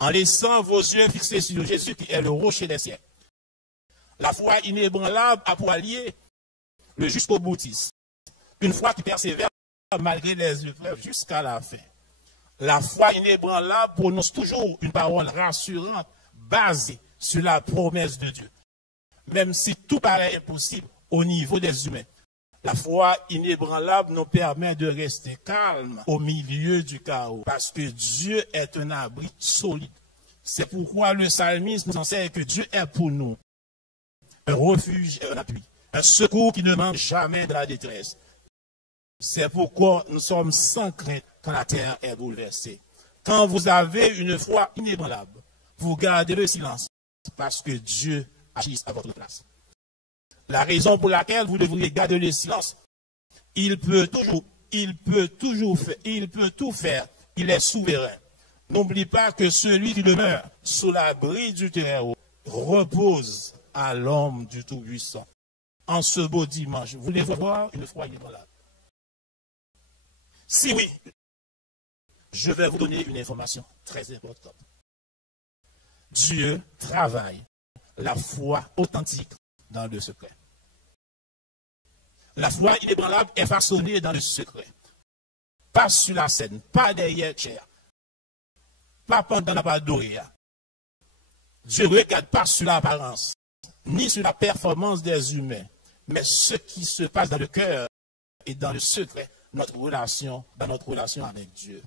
en laissant vos yeux fixés sur Jésus qui est le rocher des siècles. La foi inébranlable a pour allié le jusqu'au boutiste. Une foi qui persévère malgré les épreuves jusqu'à la fin. La foi inébranlable prononce toujours une parole rassurante basée sur la promesse de Dieu. Même si tout paraît impossible au niveau des humains, la foi inébranlable nous permet de rester calme au milieu du chaos parce que Dieu est un abri solide. C'est pourquoi le psalmiste nous enseigne que Dieu est pour nous un refuge et un appui, un secours qui ne manque jamais de la détresse. C'est pourquoi nous sommes sans crainte quand la terre est bouleversée. Quand vous avez une foi inébranlable, vous gardez le silence parce que Dieu agit à votre place. La raison pour laquelle vous devriez garder le silence, il peut tout faire, il est souverain. N'oublie pas que celui qui demeure sous l'abri du Très-Haut repose à l'ombre du Tout-Puissant. En ce beau dimanche, voulez-vous voir une foi inébranlable? Si oui, je vais vous donner une information très importante. Dieu travaille la foi authentique dans le secret. La foi inébranlable est façonnée dans le secret. Pas sur la scène, pas derrière chair, pas pendant la padoria. Dieu ne regarde pas sur l'apparence, ni sur la performance des humains, mais ce qui se passe dans le cœur et dans le secret, dans notre relation avec Dieu.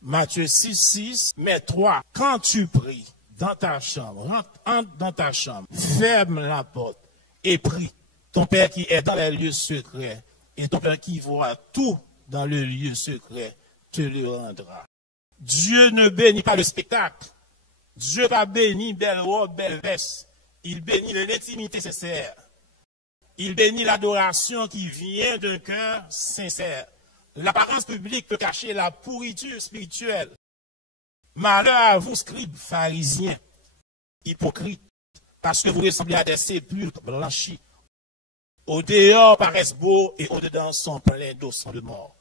Matthieu 6:6, mais toi, quand tu pries dans ta chambre, entre dans ta chambre, ferme la porte et prie. Ton Père qui est dans les lieux secrets et ton Père qui voit tout dans le lieu secret te le rendra. Dieu ne bénit pas le spectacle. Dieu n'a pas béni belle robe, belle veste. Il bénit l'intimité sincère. Il bénit l'adoration qui vient d'un cœur sincère. L'apparence publique peut cacher la pourriture spirituelle. Malheur à vous, scribes, pharisiens, hypocrites, parce que vous ressemblez à des sépulcres blanchis. Au dehors paraissent beaux et au dedans sont pleins d'os de mort.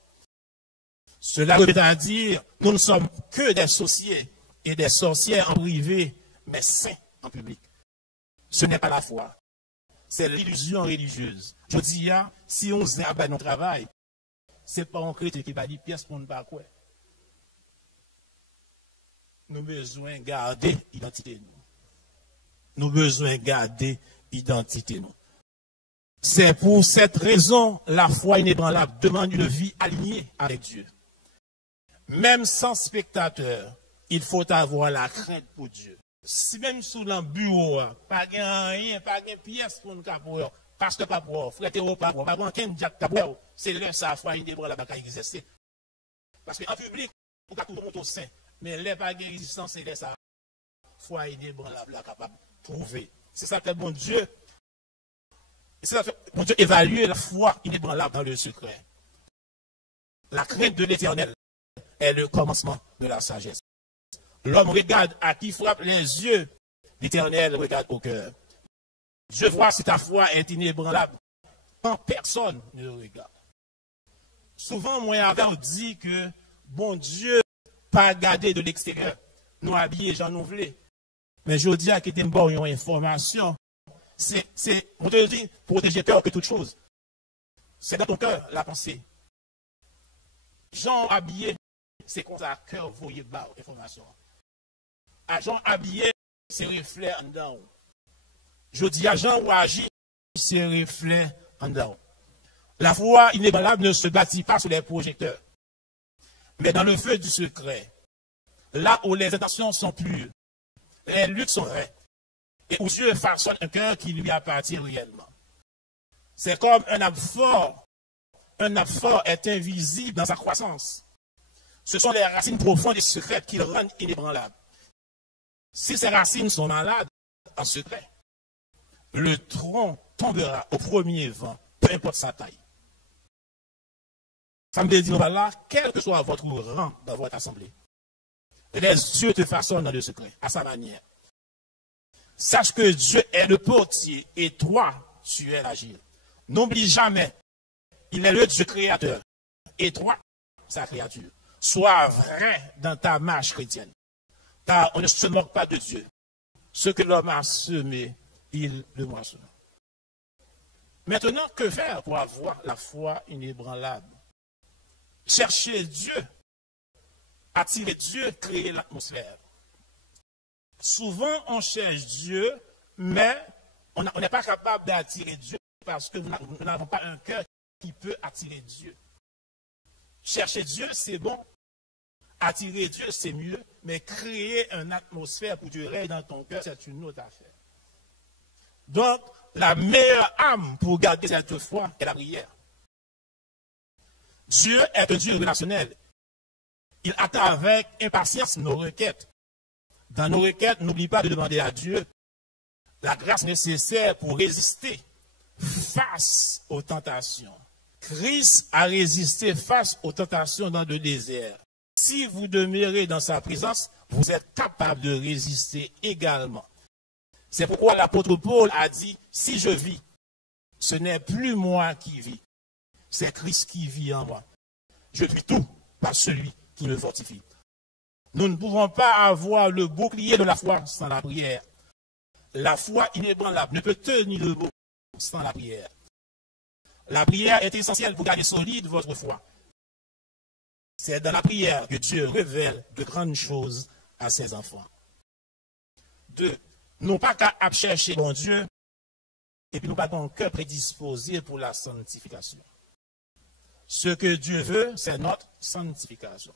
Cela veut dire, nous ne sommes que des sorciers et des sorcières en privé, mais saints en public. Ce n'est pas la foi, c'est l'illusion religieuse. Je dis, si on se abat notre travail, ce n'est pas un chrétien qui va dire pièce pour ne pas quoi. Nous avons besoin de garder l'identité. Nous avons besoin de garder l'identité. C'est pour cette raison, la foi inébranlable demande une vie alignée avec Dieu. Même sans spectateur, il faut avoir la crainte pour Dieu. Si même sous le bureau, pas de rien, pas de pièce pour nous capoer, parce que pas pour, frère, pas pour, pas pour, c'est là sa foi inébranlable qui existe. Parce qu'en public, on peut tout le monde au sein, mais les pas de résistance, c'est là sa foi inébranlable capable de trouver. C'est ça que bon Dieu. C'est ça que bon Dieu évalue la foi inébranlable dans le secret. La crainte de l'Éternel est le commencement de la sagesse. L'homme regarde à qui frappe les yeux, l'Éternel regarde au cœur. Dieu voit si ta foi est inébranlable quand personne ne le regarde. Souvent, moi, on dit que bon Dieu pas garder de l'extérieur, nous habiller, j'en ouvrir. Mais je dis à qui t'aime bon, une information. C'est, on te dit, protéger cœur que toute chose. C'est dans ton cœur la pensée. Jean habillé, c'est comme ça, cœur voyé bas, information. À Jean habillé, c'est reflet en dedans. Je dis à Jean ou agit, c'est reflet en dedans. La foi inébranlable ne se bâtit pas sur les projecteurs, mais dans le feu du secret, là où les intentions sont pures, les luttes sont vraies, et où Dieu façonne un cœur qui lui appartient réellement. C'est comme un arbre fort. Un arbre fort est invisible dans sa croissance. Ce sont les racines profondes et secrètes qui le rendent inébranlable. Si ces racines sont malades en secret, le tronc tombera au premier vent, peu importe sa taille. Ça me dit, voilà, quel que soit votre rang dans votre assemblée, les dieux te façonnent dans le secret, à sa manière. Sache que Dieu est le portier et toi, tu es l'agile. N'oublie jamais, il est le Dieu créateur et toi, sa créature. Sois vrai dans ta marche chrétienne, car on ne se moque pas de Dieu. Ce que l'homme a semé, il le moissonne. Maintenant, que faire pour avoir la foi inébranlable? Chercher Dieu, attirer Dieu, créer l'atmosphère. Souvent, on cherche Dieu, mais on n'est pas capable d'attirer Dieu parce que nous n'avons pas un cœur qui peut attirer Dieu. Chercher Dieu, c'est bon. Attirer Dieu, c'est mieux. Mais créer une atmosphère pour Dieu règne dans ton cœur, c'est une autre affaire. Donc, la meilleure âme pour garder cette foi est la prière. Dieu est un Dieu relationnel. Il attend avec impatience nos requêtes. Dans nos requêtes, n'oublie pas de demander à Dieu la grâce nécessaire pour résister face aux tentations. Christ a résisté face aux tentations dans le désert. Si vous demeurez dans sa présence, vous êtes capable de résister également. C'est pourquoi l'apôtre Paul a dit, si je vis, ce n'est plus moi qui vis, c'est Christ qui vit en moi. Je puis tout par celui qui me fortifie. Nous ne pouvons pas avoir le bouclier de la foi sans la prière. La foi inébranlable ne peut tenir le mot sans la prière. La prière est essentielle pour garder solide votre foi. C'est dans la prière que Dieu révèle de grandes choses à ses enfants. 2. Non pas qu'à chercher bon Dieu, et puis nous pas ton cœur prédisposé pour la sanctification. Ce que Dieu veut, c'est notre sanctification.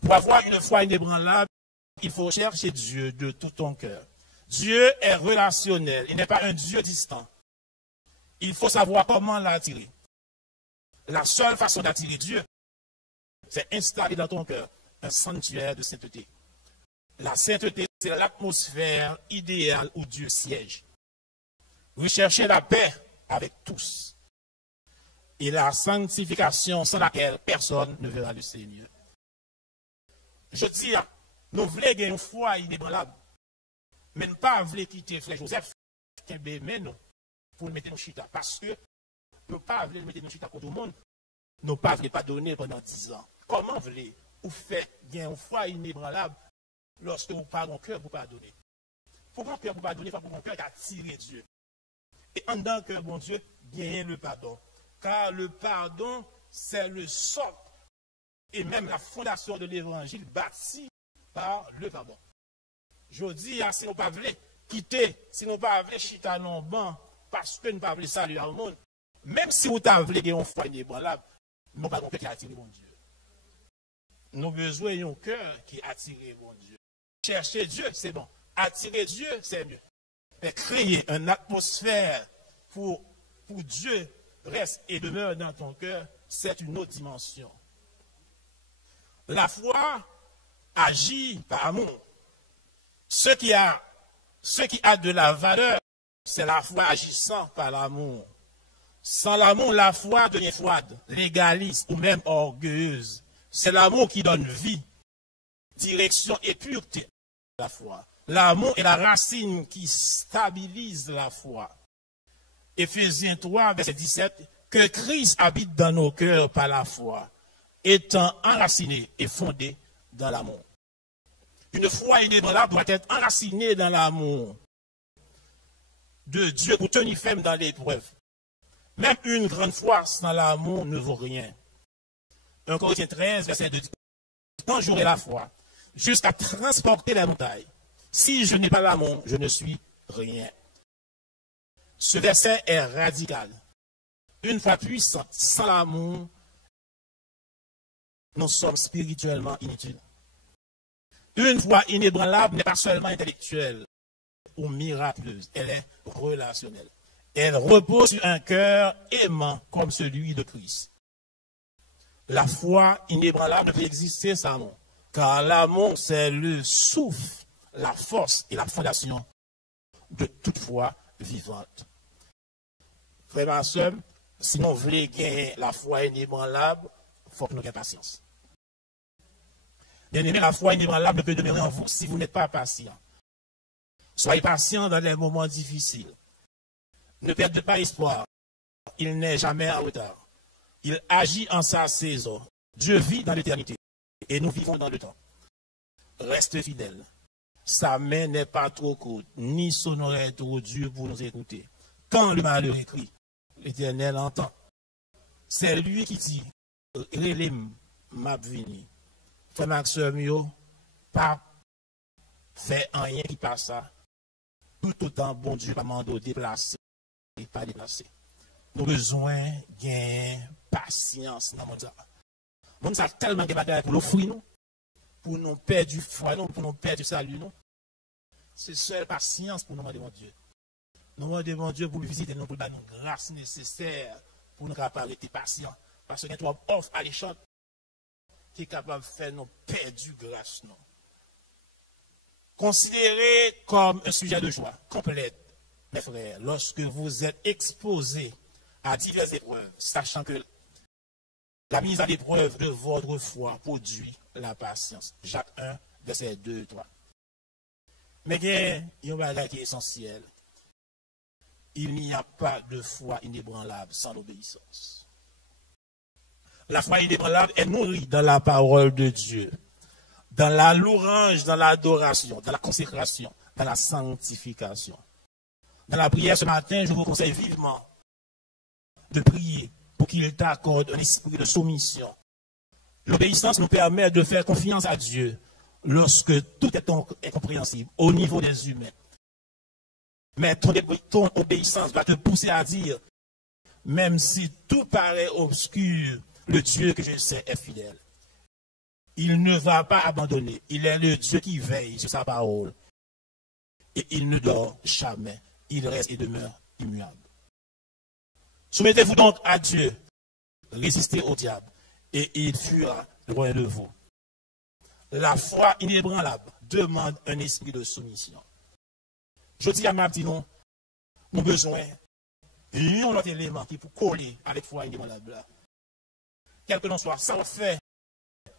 Pour avoir une foi inébranlable, il faut chercher Dieu de tout ton cœur. Dieu est relationnel, il n'est pas un Dieu distant. Il faut savoir comment l'attirer. La seule façon d'attirer Dieu, c'est installer dans ton cœur un sanctuaire de sainteté. La sainteté, c'est l'atmosphère idéale où Dieu siège. Recherchez la paix avec tous. Et la sanctification sans laquelle personne ne verra le Seigneur. Je dis, nous voulons gagner une foi inébranlable. Mais ne pas voulons quitter Frère Joseph, mais non, pour le mettre dans chita. Parce que nous ne pas voulons mettre dans chita contre tout le monde. Nous ne pas voulons pas donner pendant 10 ans. Comment voulez-vous faire gagner une foi inébranlable lorsque vous parlez mon cœur pour pardonner? Pour mon cœur pour pardonner, il faut que mon cœur attire Dieu. Et en tant que bon Dieu, gagner le pardon. Car le pardon, c'est le socle et même la fondation de l'évangile bâtie par le pardon. Je dis, si nous ne pouvons pas quitter, si nous ne pouvons pas chita non ban, parce que nous ne pouvons pas saluer au monde, même si vous avez une foi inébranlable, nous ne pouvons pas attirer mon Dieu. Nous avons besoin d'un cœur qui attire mon Dieu. Chercher Dieu, c'est bon. Attirer Dieu, c'est mieux. Mais créer une atmosphère pour Dieu reste et demeure dans ton cœur, c'est une autre dimension. La foi agit par amour. Ce qui a de la valeur, c'est la foi agissant par l'amour. Sans l'amour, la foi devient froide, légaliste ou même orgueilleuse. C'est l'amour qui donne vie, direction et pureté à la foi. L'amour est la racine qui stabilise la foi. Éphésiens 3, verset 17, que Christ habite dans nos cœurs par la foi, étant enraciné et fondé dans l'amour. Une foi inébranlable doit être enracinée dans l'amour de Dieu pour tenir ferme dans l'épreuve. Même une grande foi sans l'amour ne vaut rien. 1 Corinthiens 13, verset 2 dit, quand j'aurai la foi, jusqu'à transporter la montagne, si je n'ai pas l'amour, je ne suis rien. Ce verset est radical. Une foi puissante, sans l'amour, nous sommes spirituellement inutiles. Une foi inébranlable n'est pas seulement intellectuelle ou miraculeuse, elle est relationnelle. Elle repose sur un cœur aimant comme celui de Christ. La foi inébranlable ne peut exister sans amour. Car l'amour, c'est le souffle, la force et la fondation de toute foi vivante. Frères et sœurs, si nous voulons gagner la foi inébranlable, il faut que nous ayons patience. Bien aimé, la foi inébranlable ne peut demeurer en vous si vous n'êtes pas patient. Soyez patient dans les moments difficiles. Ne perdez pas espoir. Il n'est jamais en retard. Il agit en sa saison. Dieu vit dans l'éternité et nous vivons dans le temps. Reste fidèle. Sa main n'est pas trop courte, ni son oreille trop dure pour nous écouter. Quand le malheur écrit, l'Éternel entend. C'est lui qui dit, Relim m'a vini. Frère Maxime, pas fait rien qui passe ça. Tout autant, bon Dieu, pas mandé déplacer, pas déplacer. Nous avons besoin de patience dans le monde. Nous avons tellement de batailles pour l'offrir, nous, pour nous perdre du foi, pour nous perdre du salut. C'est seule patience pour nous demander mon Dieu. Nous demandons mon Dieu pour nous visiter, nous pour nous grâce nécessaire pour nous capables d'être patients. Parce que nous avons offre à l'échelle qui est capable de faire nous perdre du grâce. Considérez comme un sujet de joie complète, mes frères, lorsque vous êtes exposés à diverses épreuves, sachant que la mise à l'épreuve de votre foi produit la patience. Jacques 1, verset 2 et 3. Mais il y a un bagage qui est essentiel. Il n'y a pas de foi inébranlable sans l'obéissance. La foi inébranlable est nourrie dans la parole de Dieu, dans la louange, dans l'adoration, dans la consécration, dans la sanctification. Dans la prière ce matin, je vous conseille vivement de prier pour qu'il t'accorde un esprit de soumission. L'obéissance nous permet de faire confiance à Dieu lorsque tout est incompréhensible au niveau des humains. Mais ton obéissance va te pousser à dire, même si tout paraît obscur, le Dieu que je sais est fidèle. Il ne va pas abandonner. Il est le Dieu qui veille sur sa parole. Et il ne dort jamais. Il reste et demeure immuable. Soumettez-vous donc à Dieu. Résistez au diable. Et il fuira loin de vous. La foi inébranlable demande un esprit de soumission. Je dis à ma petite non, nous avons besoin d'un autre élément qui peut coller avec la foi inébranlable. Quel que l'on soit, ça on fait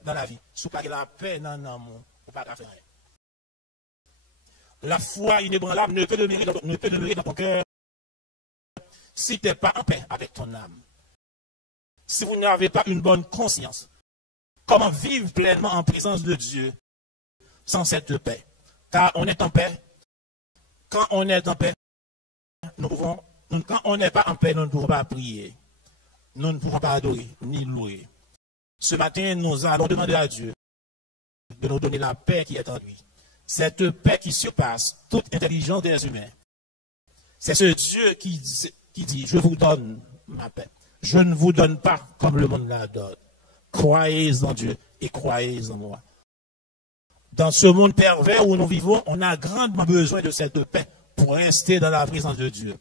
dans la vie. Si vous n'avez pas la paix dans l'amour, vous ne pouvez pas faire rien. La foi inébranlable ne peut demeurer dans ton cœur si tu n'es pas en paix avec ton âme. Si vous n'avez pas une bonne conscience, comment vivre pleinement en présence de Dieu sans cette paix? Car on est en paix. Quand on est en paix, quand on n'est pas en paix, nous ne pouvons pas prier. Nous ne pouvons pas adorer ni louer. Ce matin, nous allons demander à Dieu de nous donner la paix qui est en lui. Cette paix qui surpasse toute intelligence des humains. C'est ce Dieu qui dit, je vous donne ma paix. Je ne vous donne pas comme le monde la donne. Croyez en Dieu et croyez en moi. Dans ce monde pervers où nous vivons, on a grandement besoin de cette paix pour rester dans la présence de Dieu.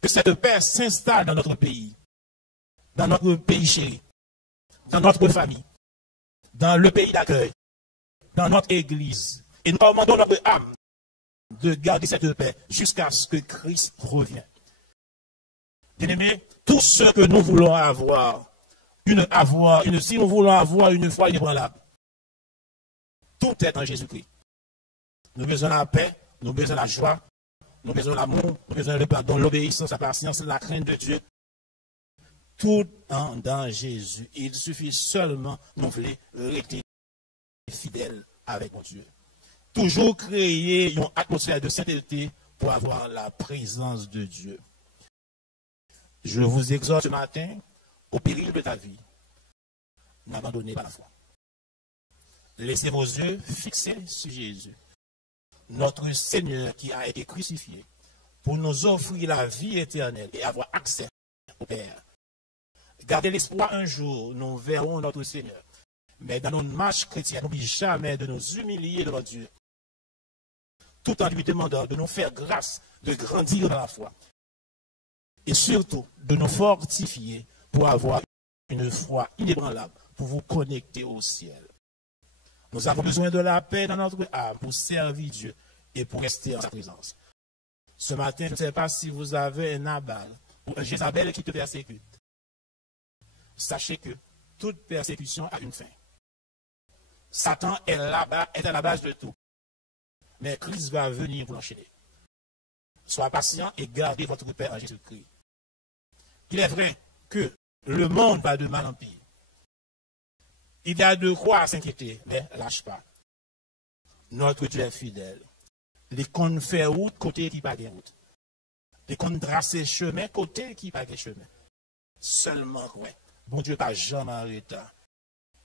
Que cette paix s'installe dans notre pays chéri, dans notre famille, dans le pays d'accueil, dans notre église. Et nous commandons notre âme de garder cette paix jusqu'à ce que Christ revienne. Bien-aimés, tout ce que nous voulons si nous voulons avoir une foi inébranlable, tout est en Jésus-Christ. Nous avons besoin de la paix, nous avons besoin de la joie, nous avons besoin de l'amour, nous avons besoin de pardon, l'obéissance, la patience, la crainte de Dieu. Tout dans Jésus. Il suffit seulement de nous rester fidèles avec mon Dieu. Toujours créer une atmosphère de sainteté pour avoir la présence de Dieu. Je vous exhorte ce matin, au péril de ta vie, n'abandonnez pas la foi. Laissez vos yeux fixés sur Jésus, notre Seigneur qui a été crucifié pour nous offrir la vie éternelle et avoir accès au Père. Gardez l'espoir, un jour, nous verrons notre Seigneur. Mais dans notre marche chrétienne, n'oublie jamais de nous humilier devant Dieu, tout en lui demandant de nous faire grâce, de grandir dans la foi. Et surtout, de nous fortifier pour avoir une foi inébranlable pour vous connecter au ciel. Nous avons besoin de la paix dans notre âme pour servir Dieu et pour rester en sa présence. Ce matin, je ne sais pas si vous avez un Nabal ou un Jézabel qui te persécute. Sachez que toute persécution a une fin. Satan est à la base de tout. Mais Christ va venir pour l'enchaîner. Soyez patient et gardez votre paix en Jésus-Christ. Il est vrai que le monde va de mal en pire. Il y a de quoi s'inquiéter, mais lâche pas. Notre Dieu est fidèle. Les qu'on fait route côté qui pas de route. Les qu'on trace chemin côté qui pas de chemin. Seulement quoi. Bon Dieu pas jamais arrêté.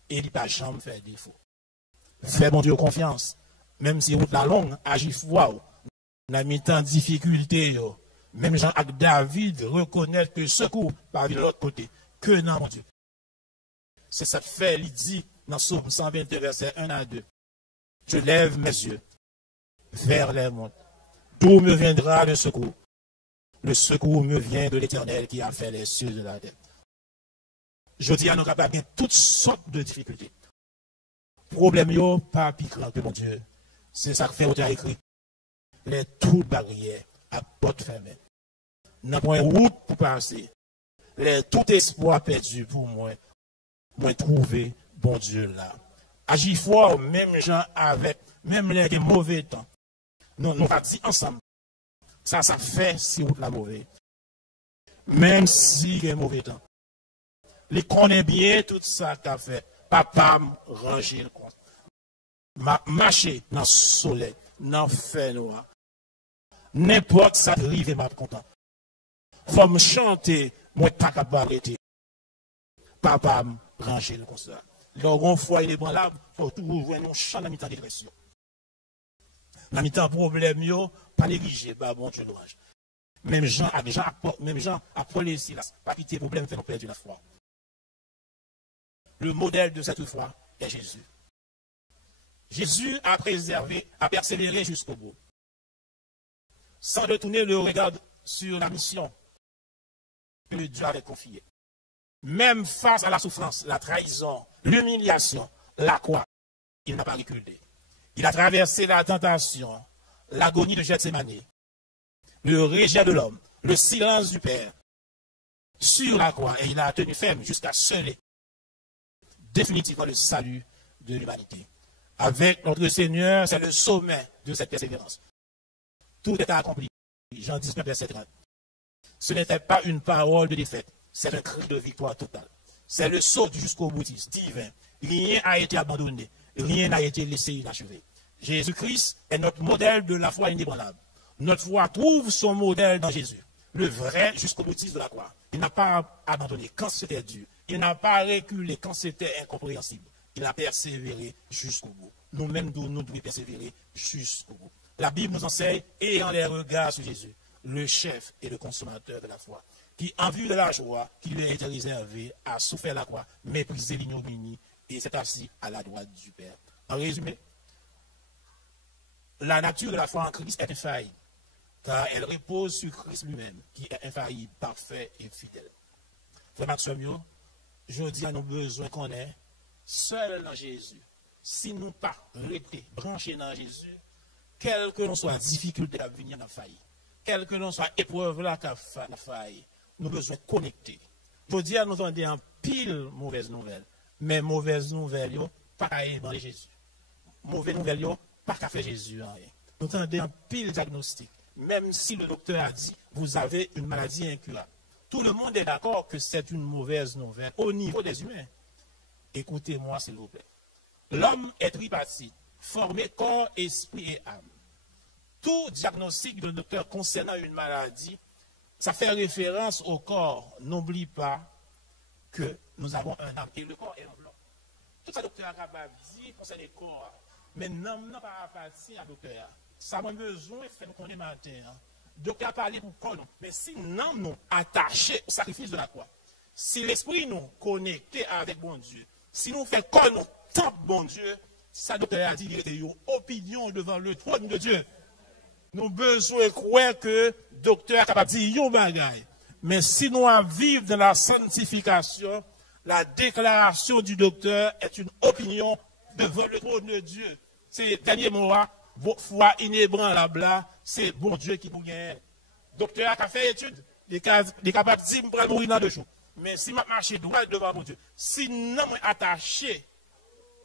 Et il pas jamais fait défaut. Fais bon Dieu confiance. Même si route la longue, agit foi. N'a mis tant de difficultés. Même Jean avec David reconnaît que secours par de l'autre côté. Que non, mon Dieu. C'est ça fait, il dit dans Psaume 122, verset 1 à 2. Je lève mes yeux vers les monts. D'où me viendra le secours? Le secours me vient de l'Éternel qui a fait les cieux de la terre. Je dis à nos capables toutes sortes de difficultés. Problème yo, pas piquant que mon Dieu. C'est ça que fait autant écrit. Les toutes barrières à porte fermée. N'a point route pour passer. Les tout espoir perdu pour moi. Moi trouver bon Dieu là. Agis fort, même gens avec, même les mauvais temps. Nous va dire ensemble. Ça fait si route la mauvaise. Même si il y a mauvais temps. Les connaît bien tout ça qu'a fait. Papa ranger le compte. Marcher dans le soleil, dans le feu noir. N'importe ça arrive, m'a content. Faut me chanter, moi pas capable d'arrêter. Papa ranger le compte. Donc on fois il est branlable, faut toujours voir un chant dans mi-temps de dépression. Dans mi-temps problème yo, pas négliger, bah bon Dieu louange. Même gens après les silas, pas quitter problème fait nous perdre la foi. Le modèle de cette foi est Jésus. Jésus a préservé, a persévéré jusqu'au bout. Sans détourner le regard sur la mission que Dieu avait confiée. Même face à la souffrance, la trahison, l'humiliation, la croix, il n'a pas reculé. Il a traversé la tentation, l'agonie de Gethsémani, le rejet de l'homme, le silence du Père sur la croix, et il a tenu ferme jusqu'à sceller définitivement le salut de l'humanité. Avec notre Seigneur, c'est le sommet de cette persévérance. Tout est accompli. Jean 19, verset 30. Ce n'était pas une parole de défaite, c'est un cri de victoire totale. C'est le saut jusqu'au boutiste divin. Rien n'a été abandonné, rien n'a été laissé inachevé. Jésus-Christ est notre modèle de la foi inébranlable. Notre foi trouve son modèle dans Jésus, le vrai jusqu'au boutiste de la croix. Il n'a pas abandonné quand c'était dur. Il n'a pas reculé quand c'était incompréhensible. Il a persévéré jusqu'au bout. Nous-mêmes, nous devons persévérer jusqu'au bout. La Bible nous enseigne, ayant les regards sur Jésus, le chef et le consommateur de la foi, qui, en vue de la joie qui lui a été réservée, a souffert la croix, méprisé l'ignominie et s'est assis à la droite du Père. En résumé, la nature de la foi en Christ est infaillible, car elle repose sur Christ lui-même, qui est infaillible, parfait et fidèle. Frère Maxime, je dis à nos besoins qu'on est seul dans Jésus. Si nous pas restés branchés dans Jésus, quelle que l'on soit la difficulté à venir dans la faille, quelle que l'on soit épreuve là qui a faille, nous besoin connecter. Je dis à nous entendre en pile mauvaise nouvelle, mais mauvaise nouvelle, pas qu'à aimer dans Jésus. Mauvaise nouvelle, pas qu'à faire Jésus en rien. Nous entendons en pile diagnostic, même si le docteur a dit vous avez une maladie incurable. Tout le monde est d'accord que c'est une mauvaise nouvelle au niveau des humains. Écoutez-moi, s'il vous plaît. L'homme est tripartite, formé corps, esprit et âme. Tout diagnostic de docteur concernant une maladie, ça fait référence au corps. N'oublie pas que nous avons un âme et le corps est en blanc. Tout ça, docteur a capable de dire concernant le corps. Mais non, pas appartient à docteur. Ça a besoin de faire qu'on est matin. Docteur a parlé pour corps, mais si nous nous attachés au sacrifice de la croix, si l'esprit nous connecté avec bon Dieu, si nous faisons corps nous tant bon Dieu, ça docteur a dit il était une opinion devant le trône de Dieu. Nous besoin de croire que docteur est capable de dire yon bagaille. Mais si nous vivons dans la sanctification, La déclaration du docteur est une opinion devant le trône de Dieu. C'est dernier mois, votre foi inébranlable là, c'est bon Dieu qui vous gagne. Docteur a fait étude, il est capable de dire que je vais mourir dans 2 jours. Mais si je marche droit devant mon Dieu, si non attaché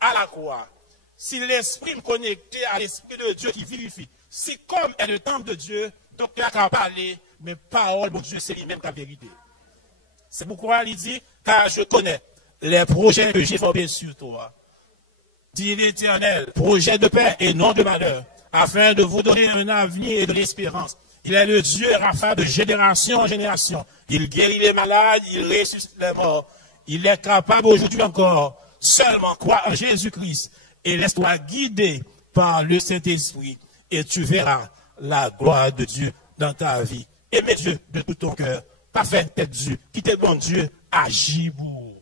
à la croix, si l'esprit me connecté à l'esprit de Dieu qui vivifie, si comme est le temple de Dieu, docteur a parlé, mais parole de Dieu, c'est lui-même la vérité. C'est pourquoi il dit, car je connais les projets que j'ai formés sur toi. Dit l'Éternel, projet de paix et non de malheur, afin de vous donner un avenir et de l'espérance. Il est le Dieu Rapha de génération en génération. Il guérit les malades, il ressuscite les morts. Il est capable aujourd'hui encore. Seulement crois en Jésus-Christ et laisse-toi guider par le Saint-Esprit et tu verras la gloire de Dieu dans ta vie. Aimez Dieu de tout ton cœur. Pas faire tête Dieu. Quittez bon Dieu. Agis pour.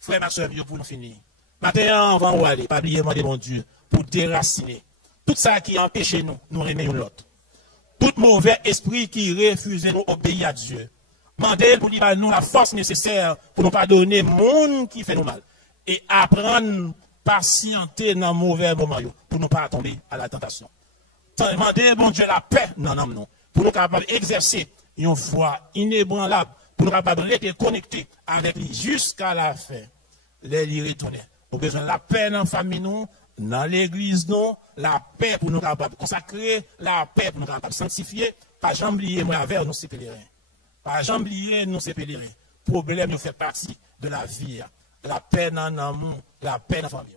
Frère, ma soeur, pour nous finir. Maintenant, on va aller. Pas oublier demander mon Dieu pour déraciner tout ça qui empêche nous, nous aimer l'autre. Tout mauvais esprit qui refuse nous obéir à Dieu. Mandez pour lui nous la force nécessaire pour nous pardonner monde qui fait nous mal. Et apprendre patienter dans mauvais moments pour ne pas tomber à la tentation. Demandez, bon Dieu, la paix dans l'âme, non. Pour nous capables d'exercer une foi inébranlable, pour nous capables d'être connectés avec lui jusqu'à la fin. Les lui retourner. Nous avons besoin de la paix dans la famille, nous, dans l'église, nous, la paix pour nous capables consacrer, la paix pour nous capables sanctifier. Pas jamais oublier, moi, avec nous, c'est pèlerins. Pas jamais oublier, nous, c'est pèlerins. Problème nous fait partie de la vie. La paix dans l'amour, la paix dans la famille.